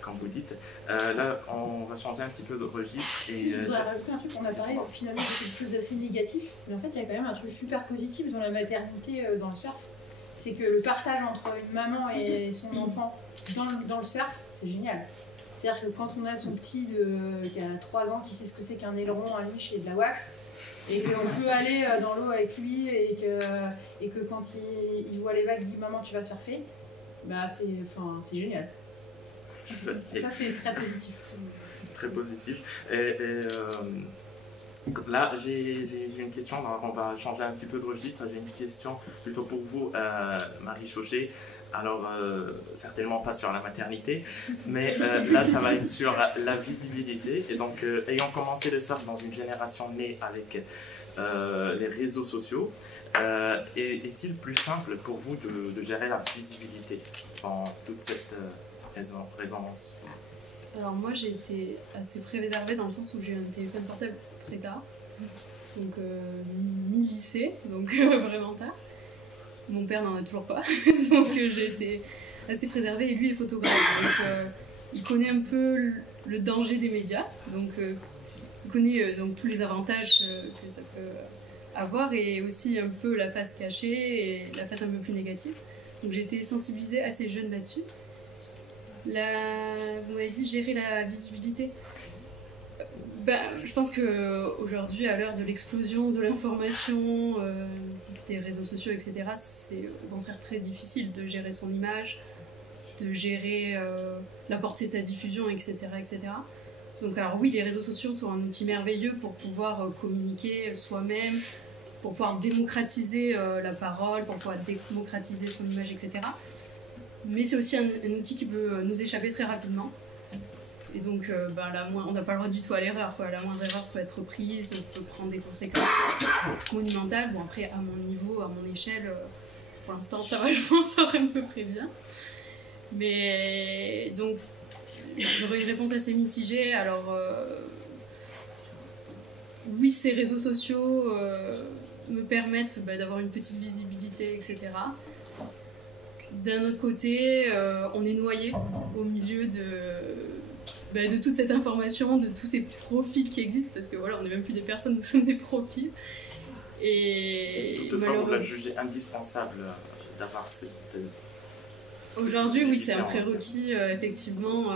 comme vous dites. Là, on va changer un petit peu de registre. Je voudrais rajouter un truc. On a parlé finalement de quelque chose d'assez négatif, mais en fait il y a quand même un truc super positif dans la maternité, dans le surf. C'est que le partage entre une maman et son enfant dans le surf, c'est génial. C'est-à-dire que quand on a son petit qui a 3 ans, qui sait ce que c'est qu'un aileron, un leash et de la wax, et qu'on peut aller dans l'eau avec lui, et que quand il voit les vagues, il dit « Maman, tu vas surfer », bah c'est génial. Ça, c'est très positif. Très positif. Là, j'ai une question, alors on va changer un petit peu de registre. J'ai une question plutôt pour vous, Marie Chauchet. Alors, certainement pas sur la maternité, mais là, ça va être sur la visibilité. Et donc, ayant commencé le surf dans une génération née avec les réseaux sociaux, est-il plus simple pour vous de gérer la visibilité dans toute cette résonance? Alors moi, j'ai été assez préservée dans le sens où j'ai eu un téléphone portable très tard, donc mi-lycée, donc vraiment tard. Mon père n'en a toujours pas, donc j'ai été assez préservée et lui est photographe, donc il connaît un peu le danger des médias. Donc, on connaît donc tous les avantages que ça peut avoir et aussi un peu la face cachée et la face un peu plus négative. Donc, j'ai été sensibilisée assez jeune là-dessus. Vous m'avez dit gérer la visibilité. Je pense qu'aujourd'hui, à l'heure de l'explosion de l'information, des réseaux sociaux, etc., c'est au contraire très difficile de gérer son image, de gérer la portée de sa diffusion, etc., etc. Donc alors oui, les réseaux sociaux sont un outil merveilleux pour pouvoir communiquer soi-même, pour pouvoir démocratiser la parole, pour pouvoir démocratiser son image, etc. Mais c'est aussi un outil qui peut nous échapper très rapidement. Et donc, on n'a pas le droit du tout à l'erreur, quoi. La moindre erreur peut être prise, on peut prendre des conséquences monumentales. Bon, après, à mon niveau, à mon échelle, pour l'instant, ça va, je pense, à peu près bien. Mais donc, j'aurais une réponse assez mitigée. Alors, oui, ces réseaux sociaux me permettent d'avoir une petite visibilité, etc. D'un autre côté, on est noyé au milieu de toute cette information, de tous ces profils qui existent, parce que voilà, on n'est même plus des personnes, nous sommes des profils. Et toutefois, vous la jugez indispensable d'avoir cette... Aujourd'hui, oui, c'est un prérequis, effectivement,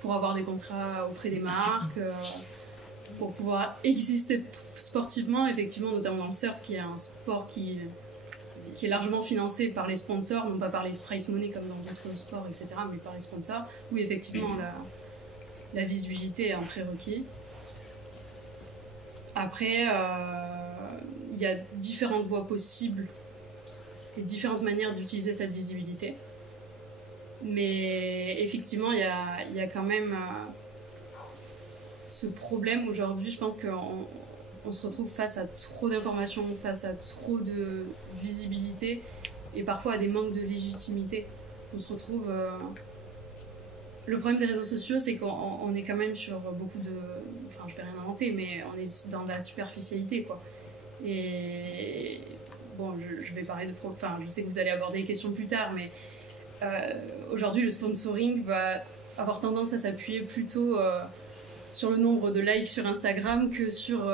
pour avoir des contrats auprès des marques, pour pouvoir exister sportivement, effectivement, notamment dans le surf, qui est un sport qui est largement financé par les sponsors, non pas par les prize money comme dans d'autres sports, etc., mais par les sponsors, où effectivement la visibilité est un prérequis. Après, il y a différentes voies possibles et différentes manières d'utiliser cette visibilité. Mais effectivement, il y a quand même ce problème aujourd'hui. Je pense qu'on se retrouve face à trop d'informations, face à trop de visibilité et parfois à des manques de légitimité. On se retrouve... Le problème des réseaux sociaux, c'est qu'on est quand même sur beaucoup de... Enfin, je ne vais rien inventer, mais on est dans la superficialité, quoi. Et... Bon, je vais parler de... Enfin, je sais que vous allez aborder les questions plus tard, mais aujourd'hui, le sponsoring va avoir tendance à s'appuyer plutôt sur le nombre de likes sur Instagram que sur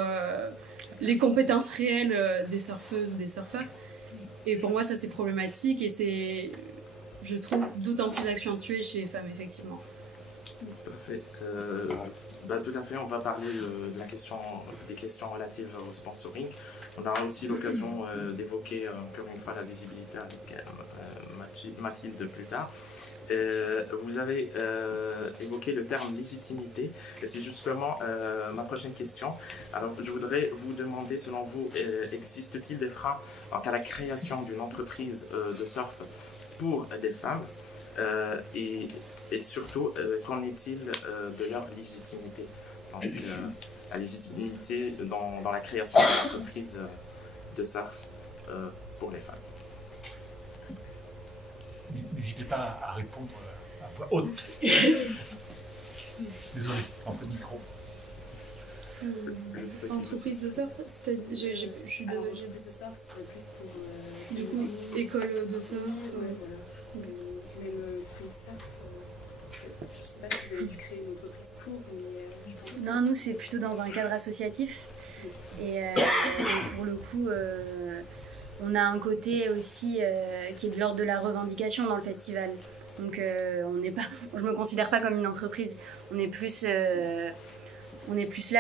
les compétences réelles des surfeuses ou des surfeurs. Et pour moi, ça, c'est problématique et c'est, je trouve, d'autant plus accentué chez les femmes, effectivement. Parfait. Tout à fait, on va parler des questions relatives au sponsoring. On aura aussi l'occasion d'évoquer encore une fois la visibilité avec Mathilde plus tard. Vous avez évoqué le terme légitimité et c'est justement ma prochaine question. Alors je voudrais vous demander, selon vous, existe-t-il des freins à la création d'une entreprise de surf pour des femmes et surtout qu'en est-il de leur légitimité? Donc, la légitimité dans la création d'une entreprise de surf pour les femmes. N'hésitez pas à répondre à voix haute. Désolé, un peu de micro. Entreprise de surf, j'ai entreprise de surf, ce serait plus pour... du coup, école de surf. Ouais, voilà. Même Queen Surf, je sais pas si vous avez dû créer une entreprise pour, mais je pense... Non, nous c'est plutôt dans un cadre associatif. Et pour le coup... on a un côté aussi qui est de l'ordre de la revendication dans le festival. Donc je me considère pas comme une entreprise. On est plus là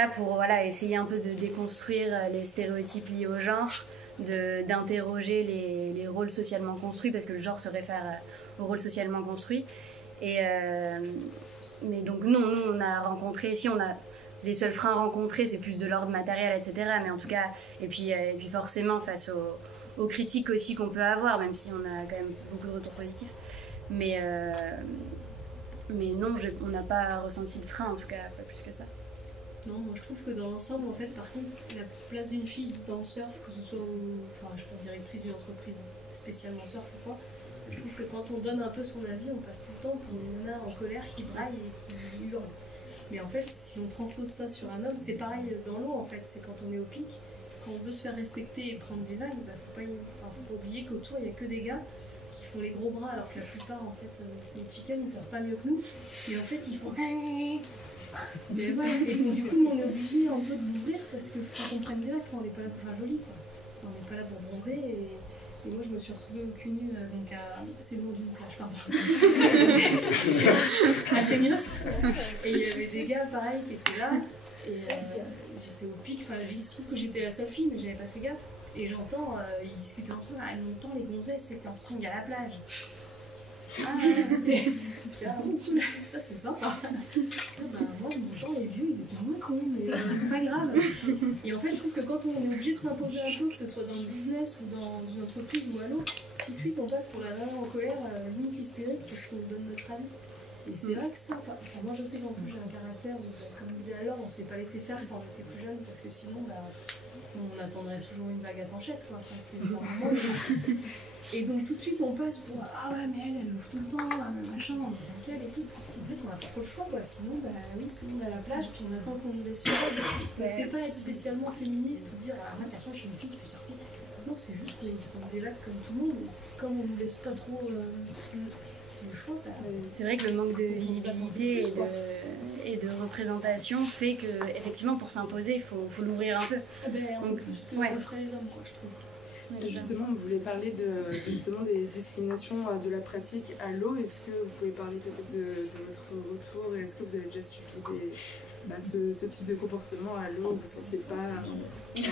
pour essayer un peu de déconstruire les stéréotypes liés au genre, d'interroger les rôles socialement construits, parce que le genre se réfère aux rôles socialement construits. Mais donc nous on a rencontré, ici on a les seuls freins rencontrés, c'est plus de l'ordre matériel, etc. Mais en tout cas, et puis forcément face aux critiques aussi qu'on peut avoir, même si on a quand même beaucoup de retours positifs. Mais non, on n'a pas ressenti de frein, en tout cas, pas plus que ça. Non, moi je trouve que dans l'ensemble, en fait, par contre, la place d'une fille dans le surf, que ce soit, je pense, directrice d'une entreprise spécialement surf ou quoi, je trouve que quand on donne un peu son avis, on passe tout le temps pour une nana en colère qui braille et qui hurle. Mais en fait, si on transpose ça sur un homme, c'est pareil dans l'eau, en fait, c'est quand on est au pic. Quand on veut se faire respecter et prendre des vagues, faut pas oublier qu'autour il n'y a que des gars qui font les gros bras, alors que la plupart, en fait, c'est les chickens, ils savent pas mieux que nous. Et en fait, ils font. Mais voilà. Et donc, du coup, on est obligé un peu de l'ouvrir parce qu'il faut qu'on prenne des vagues. On n'est pas là pour faire joli, quoi. On n'est pas là pour bronzer. Et moi, je me suis retrouvée au cul nu, donc c'est le nom d'une plage, pardon. À Seignos. Et il y avait des gars, pareil, qui étaient là. Et j'étais au pic. Enfin, il se trouve que j'étais la seule fille, mais j'avais pas fait gaffe. Et j'entends, ils discutaient entre eux. Ah, longtemps, les gonzesses, c'était en string à la plage. Ah, ça c'est sympa. Moi, mon temps, les vieux, ils étaient moins cons, mais c'est pas grave. Et en fait, je trouve que quand on est obligé de s'imposer un peu, que ce soit dans le business ou dans une entreprise ou à l'autre, tout de suite on passe pour la nana en colère, limite hystérique, parce qu'on donne notre avis. Et c'est vrai que ça, moi je sais qu'en plus j'ai un caractère où, comme disait alors, on s'est pas laissé faire quand on était plus jeune, parce que sinon, on attendrait toujours une bague à tanchette, quoi. Enfin, c'est normalement. Et donc tout de suite on passe pour ah ouais mais elle ouvre tout le temps, machin, on est dans quel et tout. En fait on a pas trop le choix quoi, sinon sinon on est à la plage puis on attend qu'on nous laisse surfer. Donc c'est pas être spécialement féministe ou dire ah moi de toute façon je suis une fille qui fait surfer. Non c'est juste qu'ils font des vagues comme tout le monde, et comme on nous laisse pas trop le choix. C'est vrai que le manque de visibilité et de représentation fait que effectivement pour s'imposer il faut l'ouvrir un peu. Un peu plus que le ferait les hommes quoi je trouve. Et justement, on voulait parler justement des discriminations de la pratique à l'eau. Est-ce que vous pouvez parler peut-être de votre retour et est-ce que vous avez déjà subi ce type de comportement à l'eau? Vous ne sentiez pas... Il y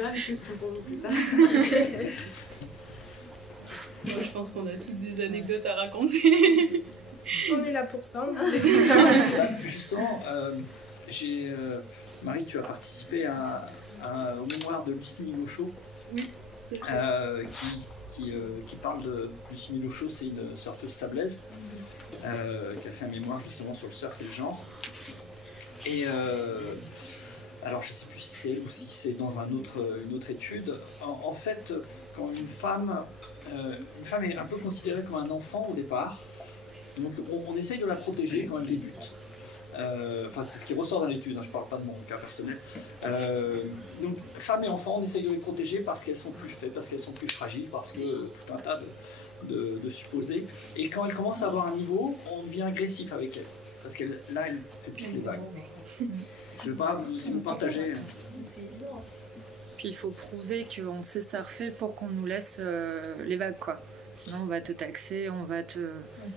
aura des questions pour vous plus tard. Moi, je pense qu'on a tous des anecdotes à raconter. On est là pour ça. Justement, Marie, tu as participé au mémoire de Lucie Milochaud, qui parle de Lucie Milochaud, c'est une surfeuse sablaise qui a fait un mémoire justement sur le surf et le genre. Et alors je ne sais plus si c'est elle ou si c'est dans une autre étude. En fait, quand une femme est un peu considérée comme un enfant au départ, donc on essaye de la protéger quand elle débute. Enfin, c'est ce qui ressort dans l'étude, je ne parle pas de mon cas personnel. Donc, femmes et enfants, on essaye de les protéger parce qu'elles sont plus faibles, parce qu'elles sont plus fragiles, parce que tout un tas de supposés. Et quand elles commencent à avoir un niveau, on devient agressif avec elles. Parce qu'elle pique les vagues. Je ne veux pas vous partager. Puis il faut prouver qu'on sait surfer pour qu'on nous laisse les vagues, quoi. Sinon on va te taxer,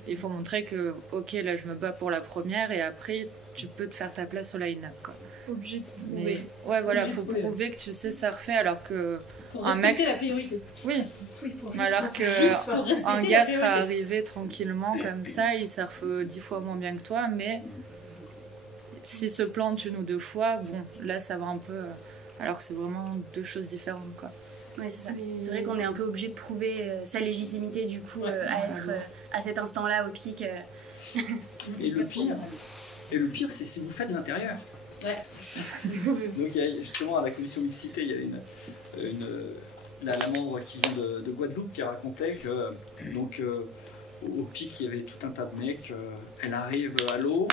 il faut montrer que ok là je me bats pour la première et après tu peux te faire ta place au line-up quoi. Obligé de prouver. Ouais voilà, faut prouver que tu sais surfer alors que pour un mec la priorité. Oui pour alors qu'un gars sera arrivé tranquillement comme ça, il surfe 10 fois moins bien que toi, mais s'il se plante une ou deux fois, bon là ça va un peu, alors que c'est vraiment deux choses différentes quoi. Oui, c'est ça. C'est vrai qu'on est un peu obligé de prouver sa légitimité du coup à être à cet instant-là au pic. Et le pire, c'est si vous faites l'intérieur. Ouais. Donc justement à la commission mixité, il y avait la membre qui vient de Guadeloupe qui racontait que donc au pic il y avait tout un tas de mecs. Elle arrive à l'eau.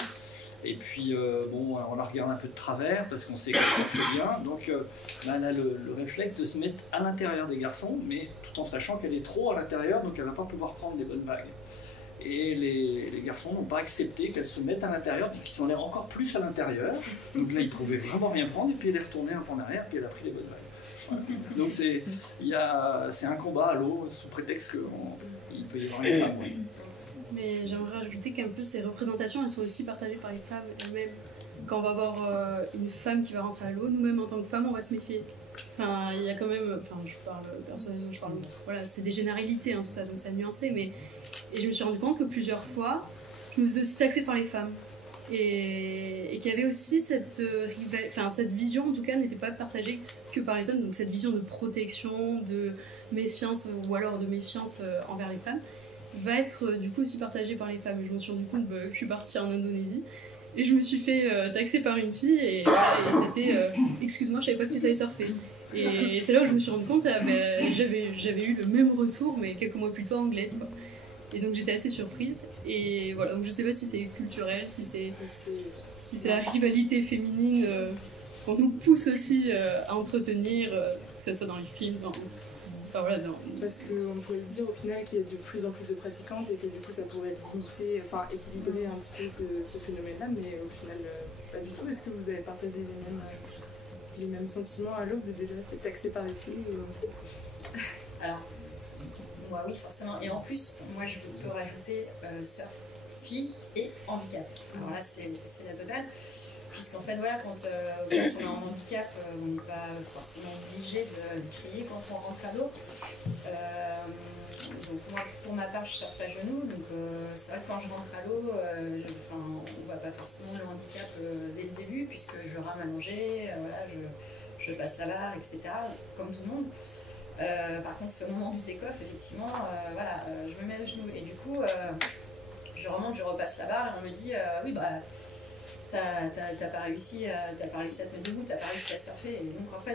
Et puis, on la regarde un peu de travers parce qu'on sait qu'elle surfe bien. Donc, là, elle a le réflexe de se mettre à l'intérieur des garçons, mais tout en sachant qu'elle est trop à l'intérieur, donc elle ne va pas pouvoir prendre des bonnes vagues. Et les garçons n'ont pas accepté qu'elle se mette à l'intérieur, donc ils sont allés encore plus à l'intérieur. Donc là, ils ne pouvaient vraiment rien prendre, et puis elle est retournée un peu en arrière, puis elle a pris les bonnes vagues. Voilà. Donc, c'est un combat à l'eau, sous prétexte qu'il peut y avoir une femme. Oui. Mais j'aimerais rajouter qu'un peu ces représentations, elles sont aussi partagées par les femmes elles-mêmes. Quand on va voir une femme qui va rentrer à l'eau, nous-mêmes en tant que femmes, on va se méfier. Enfin, il y a quand même, je parle personnellement, voilà, c'est des généralités, tout ça, donc c'est nuancé, mais et je me suis rendu compte que plusieurs fois, je me faisais aussi taxer par les femmes. Et qu'il y avait aussi cette vision, en tout cas, n'était pas partagée que par les hommes, donc cette vision de protection, de méfiance, ou alors de méfiance envers les femmes, va être du coup aussi partagée par les femmes. Et je me suis rendu compte que je suis partie en Indonésie et je me suis fait taxer par une fille et c'était excuse-moi, je savais pas que tu savais surfer. Et c'est là où je me suis rendu compte j'avais eu le même retour mais quelques mois plus tard anglaise quoi. Et donc j'étais assez surprise et voilà, donc je sais pas si c'est culturel, si c'est la rivalité féminine qu'on nous pousse aussi à entretenir, que ce soit dans les films, Enfin voilà, non. Parce qu'on pourrait se dire au final qu'il y a de plus en plus de pratiquantes et que du coup ça pourrait limiter, enfin équilibrer un petit peu ce phénomène-là, mais au final pas du tout. Est-ce que vous avez partagé les mêmes sentiments à l'eau? Vous êtes déjà fait taxer par les filles Alors, moi oui, forcément. Et en plus, moi je peux rajouter surf, filles et handicap. Alors là, c'est la totale. Puisqu'en fait, voilà, quand on est en handicap, on n'est pas forcément obligé de crier quand on rentre à l'eau. Donc moi, pour ma part, je surfe à genoux. Donc c'est vrai que quand je rentre à l'eau, on voit pas forcément le handicap dès le début, puisque je rame allongée, voilà, je passe la barre, etc., comme tout le monde. Par contre, c'est au moment du take-off, effectivement, voilà, je me mets à genoux. Et du coup, je remonte, je repasse la barre, et on me dit, oui, bah, t'as pas réussi à te mettre debout, t'as pas réussi à surfer. Et donc, en fait,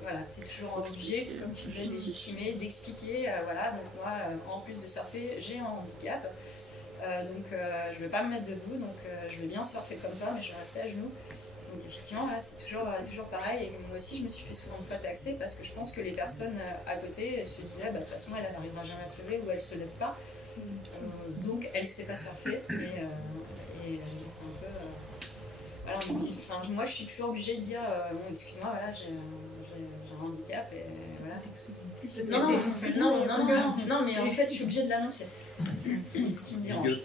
voilà, t'es toujours obligé, comme tu disais, de légitimer, d'expliquer, voilà. Donc, moi, en plus de surfer, j'ai un handicap. Donc, je vais pas me mettre debout, donc je vais bien surfer comme toi, mais je vais rester à genoux. Donc effectivement, là, c'est toujours pareil. Et moi aussi, je me suis fait souvent de fois taxer parce que je pense que les personnes à côté, elles se disaient, bah, de toute façon, elle n'arrivera jamais à se lever ou elle ne se lève pas. Donc, elle ne sait pas surfer. Et c'est un peu... voilà, moi, je suis toujours obligée de dire, bon, excuse-moi, voilà, j'ai un handicap. Et voilà. Non, mais en fait, je suis obligée de l'annoncer. Ce qui me dérange.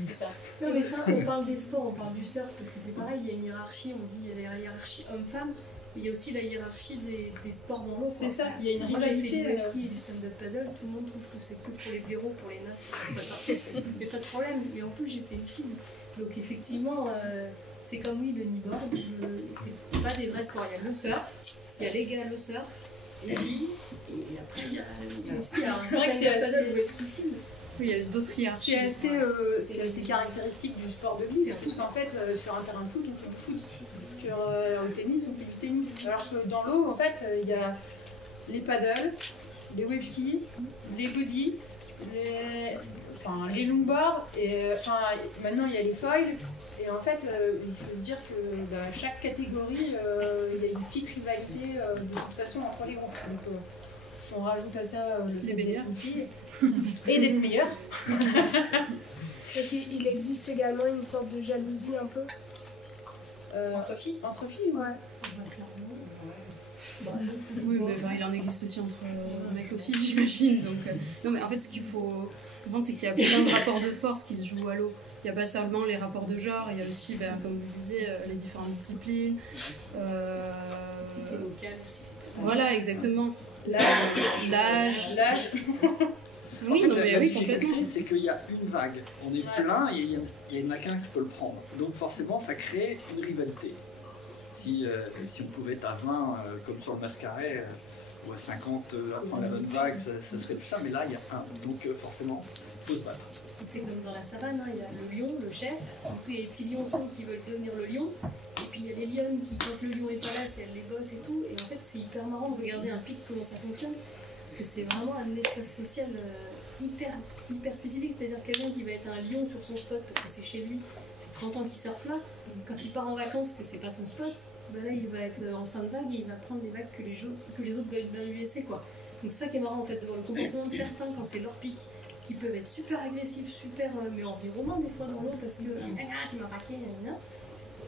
C'est ça. Non, mais ça, on parle des sports, on parle du surf, parce que c'est pareil, il y a une hiérarchie, on dit il y a la hiérarchie homme-femme, mais il y a aussi la hiérarchie des sports dans l'eau. C'est ça, il y a une Moi, j'ai fait rivalité. du wave ski et du stand-up paddle, tout le monde trouve que c'est que pour les blaireaux, pour les nasses qui savent pas surfer. Mais pas de problème, et en plus, j'étais une fille. Donc, effectivement, c'est comme oui, le kneeboard, c'est pas des vrais sports. Il y a le surf, il y a l'égal au surf, les filles, et après, il y a aussi C'est vrai que c'est assez... paddle, wave ski film. Oui, il y a d'autres hiérarchies. C'est assez caractéristique du sport de glisse, parce qu'en fait, sur un terrain de foot, on fait du foot. Au tennis, on fait du tennis. Alors que dans l'eau, en fait, il y a les paddles, les wave skis, les body, les longboards, et maintenant il y a les foils. Et en fait, il faut se dire que chaque catégorie, il y a une petite rivalité de toute façon entre les groupes. Donc, si on rajoute à ça les meilleurs filles et d'être meilleurs. Il existe également une sorte de jalousie un peu entre filles. Entre filles, ouais. Oui, mais il en existe aussi entre mecs aussi, j'imagine. Donc, non, mais en fait, ce qu'il faut comprendre, c'est qu'il y a plein de rapports de force qui se jouent à l'eau. Il n'y a pas seulement les rapports de genre, il y a aussi, comme vous disiez, les différentes disciplines. C'était local, c'était... Voilà, exactement. L'âge. Oui, en fait, la difficulté, c'est qu'il y a une vague. On est plein et il y en a qu'un qui peut le prendre. Donc forcément, ça crée une rivalité. Si on pouvait être à 20, comme sur le Mascaret, ou à 50, après la bonne vague, ça serait tout ça. Mais là, il y a un. Donc forcément, il faut se battre. C'est comme dans la savane, hein, il y a le lion, le chef. En dessous, il y a les petits lionceaux qui veulent devenir le lion. Et puis il y a les lionnes qui, quand le lion est pas là, elles les bossent et tout. Et en fait, c'est hyper marrant de regarder un pic, comment ça fonctionne. Parce que c'est vraiment un espace social hyper spécifique. C'est-à-dire quelqu'un qui va être un lion sur son spot parce que c'est chez lui, ça fait 30 ans qu'il surfe là. Quand il part en vacances, que c'est pas son spot, là il va être en fin de vague et il va prendre des vagues que les autres veulent bien lui laisser, quoi. Donc c'est ça qui est marrant en fait, de voir le comportement de certains quand c'est leur pic, qui peuvent être super agressifs, super mais environnants des fois dans l'eau parce que tu m'as raqué,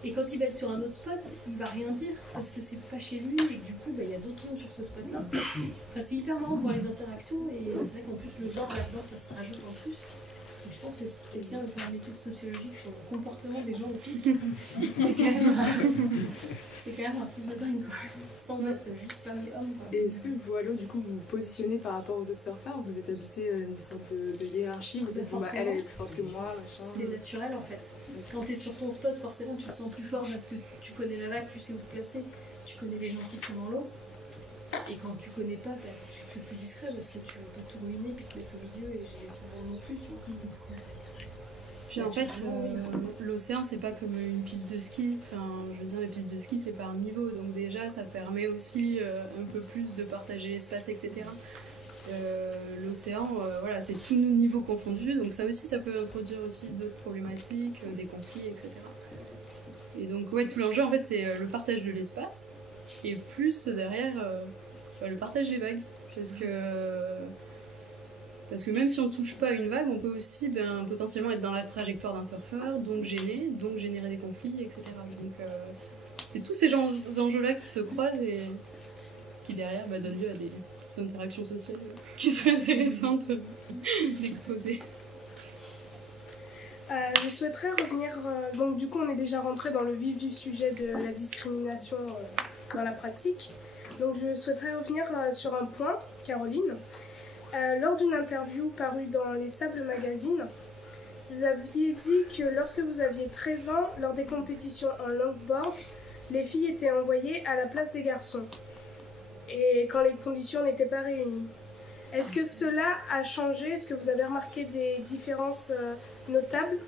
et quand il va être sur un autre spot, il va rien dire parce que c'est pas chez lui et que du coup il y a d'autres lions sur ce spot là. Enfin, c'est hyper marrant de voir les interactions et c'est vrai qu'en plus le genre là-dedans ça se rajoute en plus. Et je pense que si quelqu'un veut faire une étude sociologique sur le comportement des gens au pic, c'est quand même un truc de dingue, sans être juste femme et homme. Et est-ce que vous, à l'eau, du coup, vous vous positionnez par rapport aux autres surfeurs? Vous établissez une sorte de hiérarchie? Vous dites, elle est plus forte que moi. C'est naturel en fait. Quand tu es sur ton spot, forcément tu te sens plus fort parce que tu connais la vague, tu sais où te placer, tu connais les gens qui sont dans l'eau. Et quand tu connais pas, tu te fais plus discret parce que tu veux pas tout ruiner puis te mettre au milieu et j'ai tout le monde non plus, tu vois. Donc c'est... Puis en fait, l'océan c'est pas comme une piste de ski. Enfin, je veux dire, les pistes de ski c'est par niveau, donc déjà ça permet aussi un peu plus de partager l'espace, etc. L'océan, voilà, c'est tous nos niveaux confondus, donc ça aussi, ça peut introduire aussi d'autres problématiques, des conflits, etc. Et donc, ouais, tout l'enjeu en fait, c'est le partage de l'espace et plus derrière le partage des vagues. Parce que même si on touche pas à une vague, on peut aussi potentiellement être dans la trajectoire d'un surfeur, donc gêner, donc générer des conflits, etc. Donc c'est tous ces enjeux-là qui se croisent et qui derrière donnent lieu à des interactions sociales qui seraient intéressantes d'exposer. Je souhaiterais revenir, donc du coup on est déjà rentré dans le vif du sujet de la discrimination dans la pratique. Donc je souhaiterais revenir sur un point, Caroline. Lors d'une interview parue dans les Sables Magazine, vous aviez dit que lorsque vous aviez 13 ans, lors des compétitions en longboard, les filles étaient envoyées à la place des garçons, et quand les conditions n'étaient pas réunies. Est-ce que cela a changé? Est-ce que vous avez remarqué des différences notables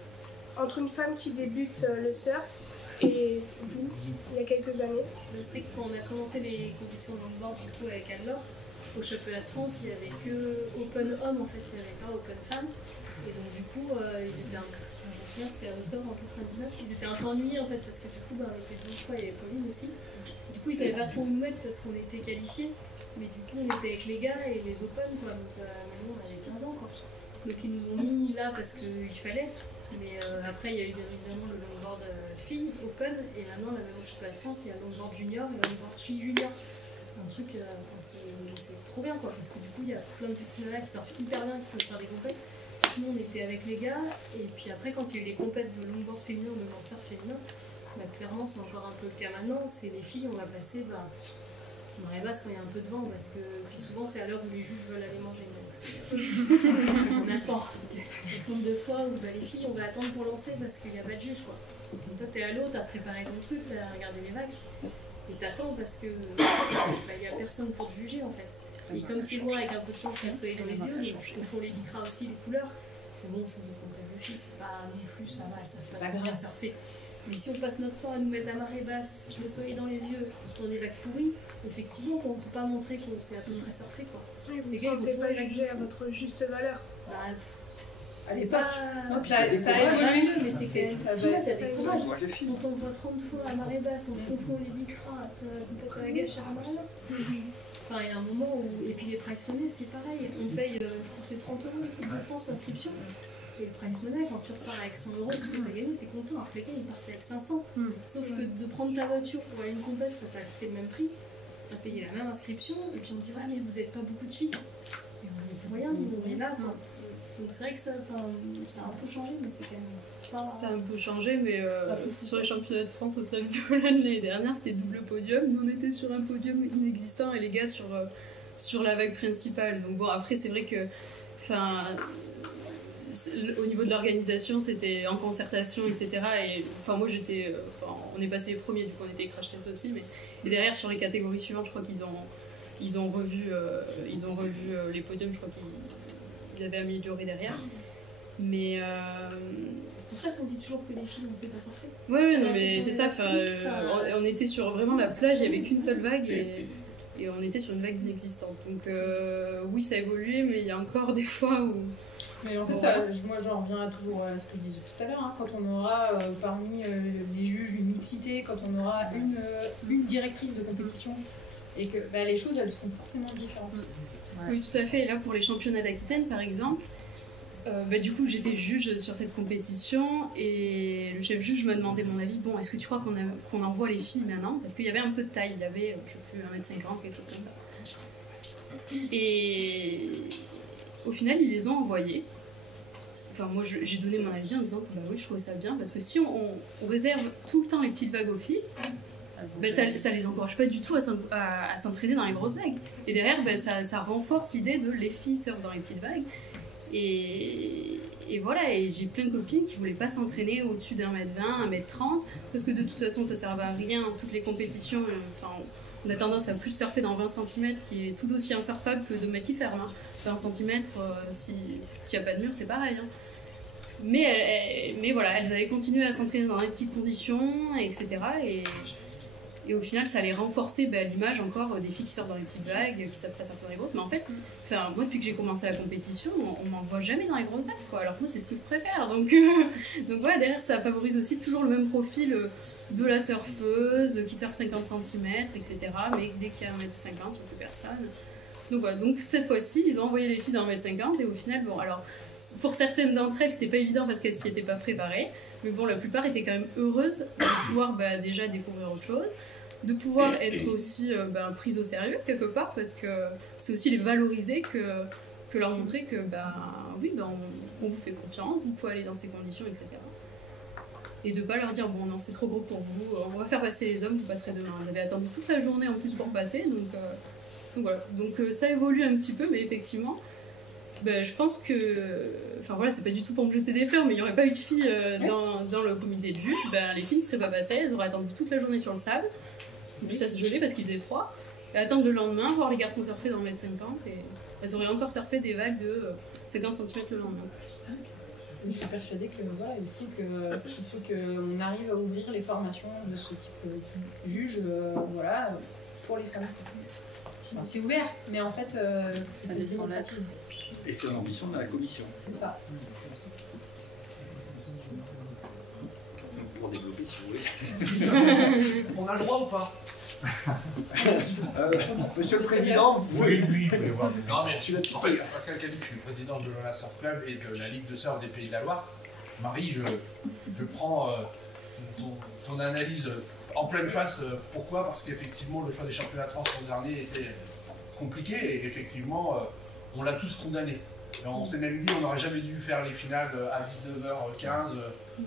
entre une femme qui débute le surf et vous, il y a quelques années? C'est vrai que quand on a commencé les compétitions de longboard du coup avec Anne-Laure, au championnat de France, il n'y avait que Open Homme en fait, il n'y avait pas Open Femme. Et donc du coup, ils étaient je me souviens, c'était à Osdorf en 99, ils étaient un peu ennuyés en fait, parce que du coup, on était deux fois, il y avait Pauline aussi. Du coup, ils savaient pas trop où nous mettre parce qu'on était qualifiés. Mais du coup, on était avec les gars et les Open, quoi. Donc maintenant, on avait 15 ans, quoi. Donc ils nous ont mis là parce qu'il fallait. Mais après, il y a eu bien évidemment le longboard filles Open. Et maintenant, la même au championnat de France, il y a le longboard junior et le longboard filles junior. Un truc, c'est trop bien, quoi. Parce que du coup, il y a plein de petites nanas qui surfent hyper bien, qui peuvent faire des compètes. Nous, on était avec les gars. Et puis après, quand il y a eu les compètes de longboard féminin ou de lanceur féminin, clairement, c'est encore un peu le cas maintenant. C'est les filles, on va passer marée basse quand il y a un peu de vent, parce que puis souvent c'est à l'heure où les juges veulent aller manger, donc on attend. Il y a compte de fois où les filles on va attendre pour lancer parce qu'il n'y a pas de juge, quoi. Donc toi t'es à l'eau, t'as préparé ton truc, t'as regardé les vagues et t'attends parce que il n'y a personne pour te juger en fait. Et comme c'est loin avec un peu de chance, il y a le soleil dans les yeux, donc au fond les lycras aussi, les couleurs, mais bon c'est des compètes de filles, c'est pas non plus ça va, ça fait pas bien surfer. Mais si on passe notre temps à nous mettre à marée basse, le soleil dans les yeux, dans des vagues pourries, effectivement, on ne peut pas montrer que c'est à peu près surfé, quoi. Oui, vous ne sentez pas jugé à votre juste valeur. C'est pas... Ça évolue, mais c'est que ça décourage. Quand on voit 30 fois à marée basse, on confond les lycras, peut-être à la gâchette à marée basse. Enfin, il y a un moment où... Et puis les prize money, c'est pareil. On paye, je crois que c'est 30 € l'équipe de France, l'inscription. Et le price money, quand tu repars avec 100 € parce que t'as gagné, t'es content. Alors que les gars, ils partaient avec 500. Sauf que de prendre ta voiture pour aller à une compète, ça t'a coûté le même prix. T'as payé la même inscription. Et puis on te dit, ouais, mais vous n'êtes pas beaucoup de filles. Et on est pour rien, on est là, quoi. Donc c'est vrai que ça a un peu changé, mais c'est quand même pas... Ça a un peu changé, mais sur les championnats de France au Save d'Olane l'année dernière, c'était double podium. Nous, on était sur un podium inexistant et les gars sur la vague principale. Donc bon, après, c'est vrai que... au niveau de l'organisation, c'était en concertation, etc. Et moi, on est passé les premiers, du coup, on était crash test aussi. Et derrière, sur les catégories suivantes, je crois qu'ils ont revu les podiums. Je crois qu'ils avaient amélioré derrière. Mais c'est pour ça qu'on dit toujours que les filles, on ne sait pas surfer. Oui, non, mais c'est ça. On était sur vraiment la plage, il n'y avait qu'une seule vague et on était sur une vague inexistante. Donc oui, ça a évolué, mais il y a encore des fois où... Mais en fait, moi j'en reviens toujours à ce que je disais tout à l'heure, hein, quand on aura parmi les juges une mixité, quand on aura une directrice de compétition, et que les choses elles seront forcément différentes. Ouais. Oui, tout à fait. Et là, pour les championnats d'Aquitaine, par exemple, du coup, j'étais juge sur cette compétition et le chef juge m'a demandé mon avis. Bon, est-ce que tu crois qu'on envoie les filles maintenant? Parce qu'il y avait un peu de taille, il y avait, je sais plus, 1m50, quelque chose comme ça. Et au final, ils les ont envoyés. Enfin, moi, j'ai donné mon avis en disant que oui, je trouvais ça bien, parce que si on réserve tout le temps les petites vagues aux filles, ça les encourage pas du tout à s'entraîner dans les grosses vagues. Et derrière, ça renforce l'idée de les filles surfent dans les petites vagues. Et voilà, et j'ai plein de copines qui voulaient pas s'entraîner au-dessus d'1m20, 1m30, parce que de toute façon, ça servait à rien. Toutes les compétitions, on a tendance à plus surfer dans 20 cm, qui est tout aussi insurfable que 2 mètres qui ferment. 20 cm, s'il n'y a pas de mur, c'est pareil. Hein. Mais voilà, elles allaient continuer à s'entraîner dans des petites conditions, etc. Et au final, ça allait renforcer l'image encore des filles qui sortent dans les petites vagues, qui savent pas surfer dans les grosses. Mais en fait, moi, depuis que j'ai commencé la compétition, on m'en voit jamais dans les grosses vagues, quoi. Alors que moi, c'est ce que je préfère. Donc voilà, derrière, ça favorise aussi toujours le même profil de la surfeuse qui surfe 50 cm, etc. Mais dès qu'il y a 1m50, il n'y a plus personne. Donc voilà, donc cette fois-ci, ils ont envoyé les filles dans 1m50 et au final, bon, alors pour certaines d'entre elles, c'était pas évident parce qu'elles s'y étaient pas préparées, mais bon, la plupart étaient quand même heureuses de pouvoir déjà découvrir autre chose, de pouvoir être aussi prises au sérieux quelque part parce que c'est aussi les valoriser que leur montrer que oui, on vous fait confiance, vous pouvez aller dans ces conditions, etc. Et de pas leur dire bon non c'est trop gros pour vous, on va faire passer les hommes, vous passerez demain. Vous avez attendu toute la journée en plus pour passer, donc voilà. Donc ça évolue un petit peu, mais effectivement, je pense que, enfin voilà, c'est pas du tout pour me jeter des fleurs, mais il n'y aurait pas eu de filles dans le comité de juge, les filles ne seraient pas passées, elles auraient attendu toute la journée sur le sable, et puis ça se gelait parce qu'il faisait froid, et attendre le lendemain, voir les garçons surfer dans 1m50, et elles auraient encore surfé des vagues de 50 cm le lendemain. Je suis persuadée que voilà, il faut qu'on arrive à ouvrir les formations de ce type de juge, voilà, pour les femmes. Enfin, c'est ouvert, mais en fait, c'est démocratisé. Et c'est l'ambition de la commission. C'est ça. Pour développer, si vous voulez. On a le droit ou pas Monsieur le Président, oui, vous pouvez voir. Non, mais en fait, Pascal Caduc, je suis président de l'Ola Surf Club et de la Ligue de surf des Pays de la Loire. Marie, je prends ton analyse en pleine face. Pourquoi? Parce qu'effectivement, le choix des championnats de France l'an dernier était compliqué et effectivement, on l'a tous condamné. Et on s'est même dit on n'aurait jamais dû faire les finales à 19h15.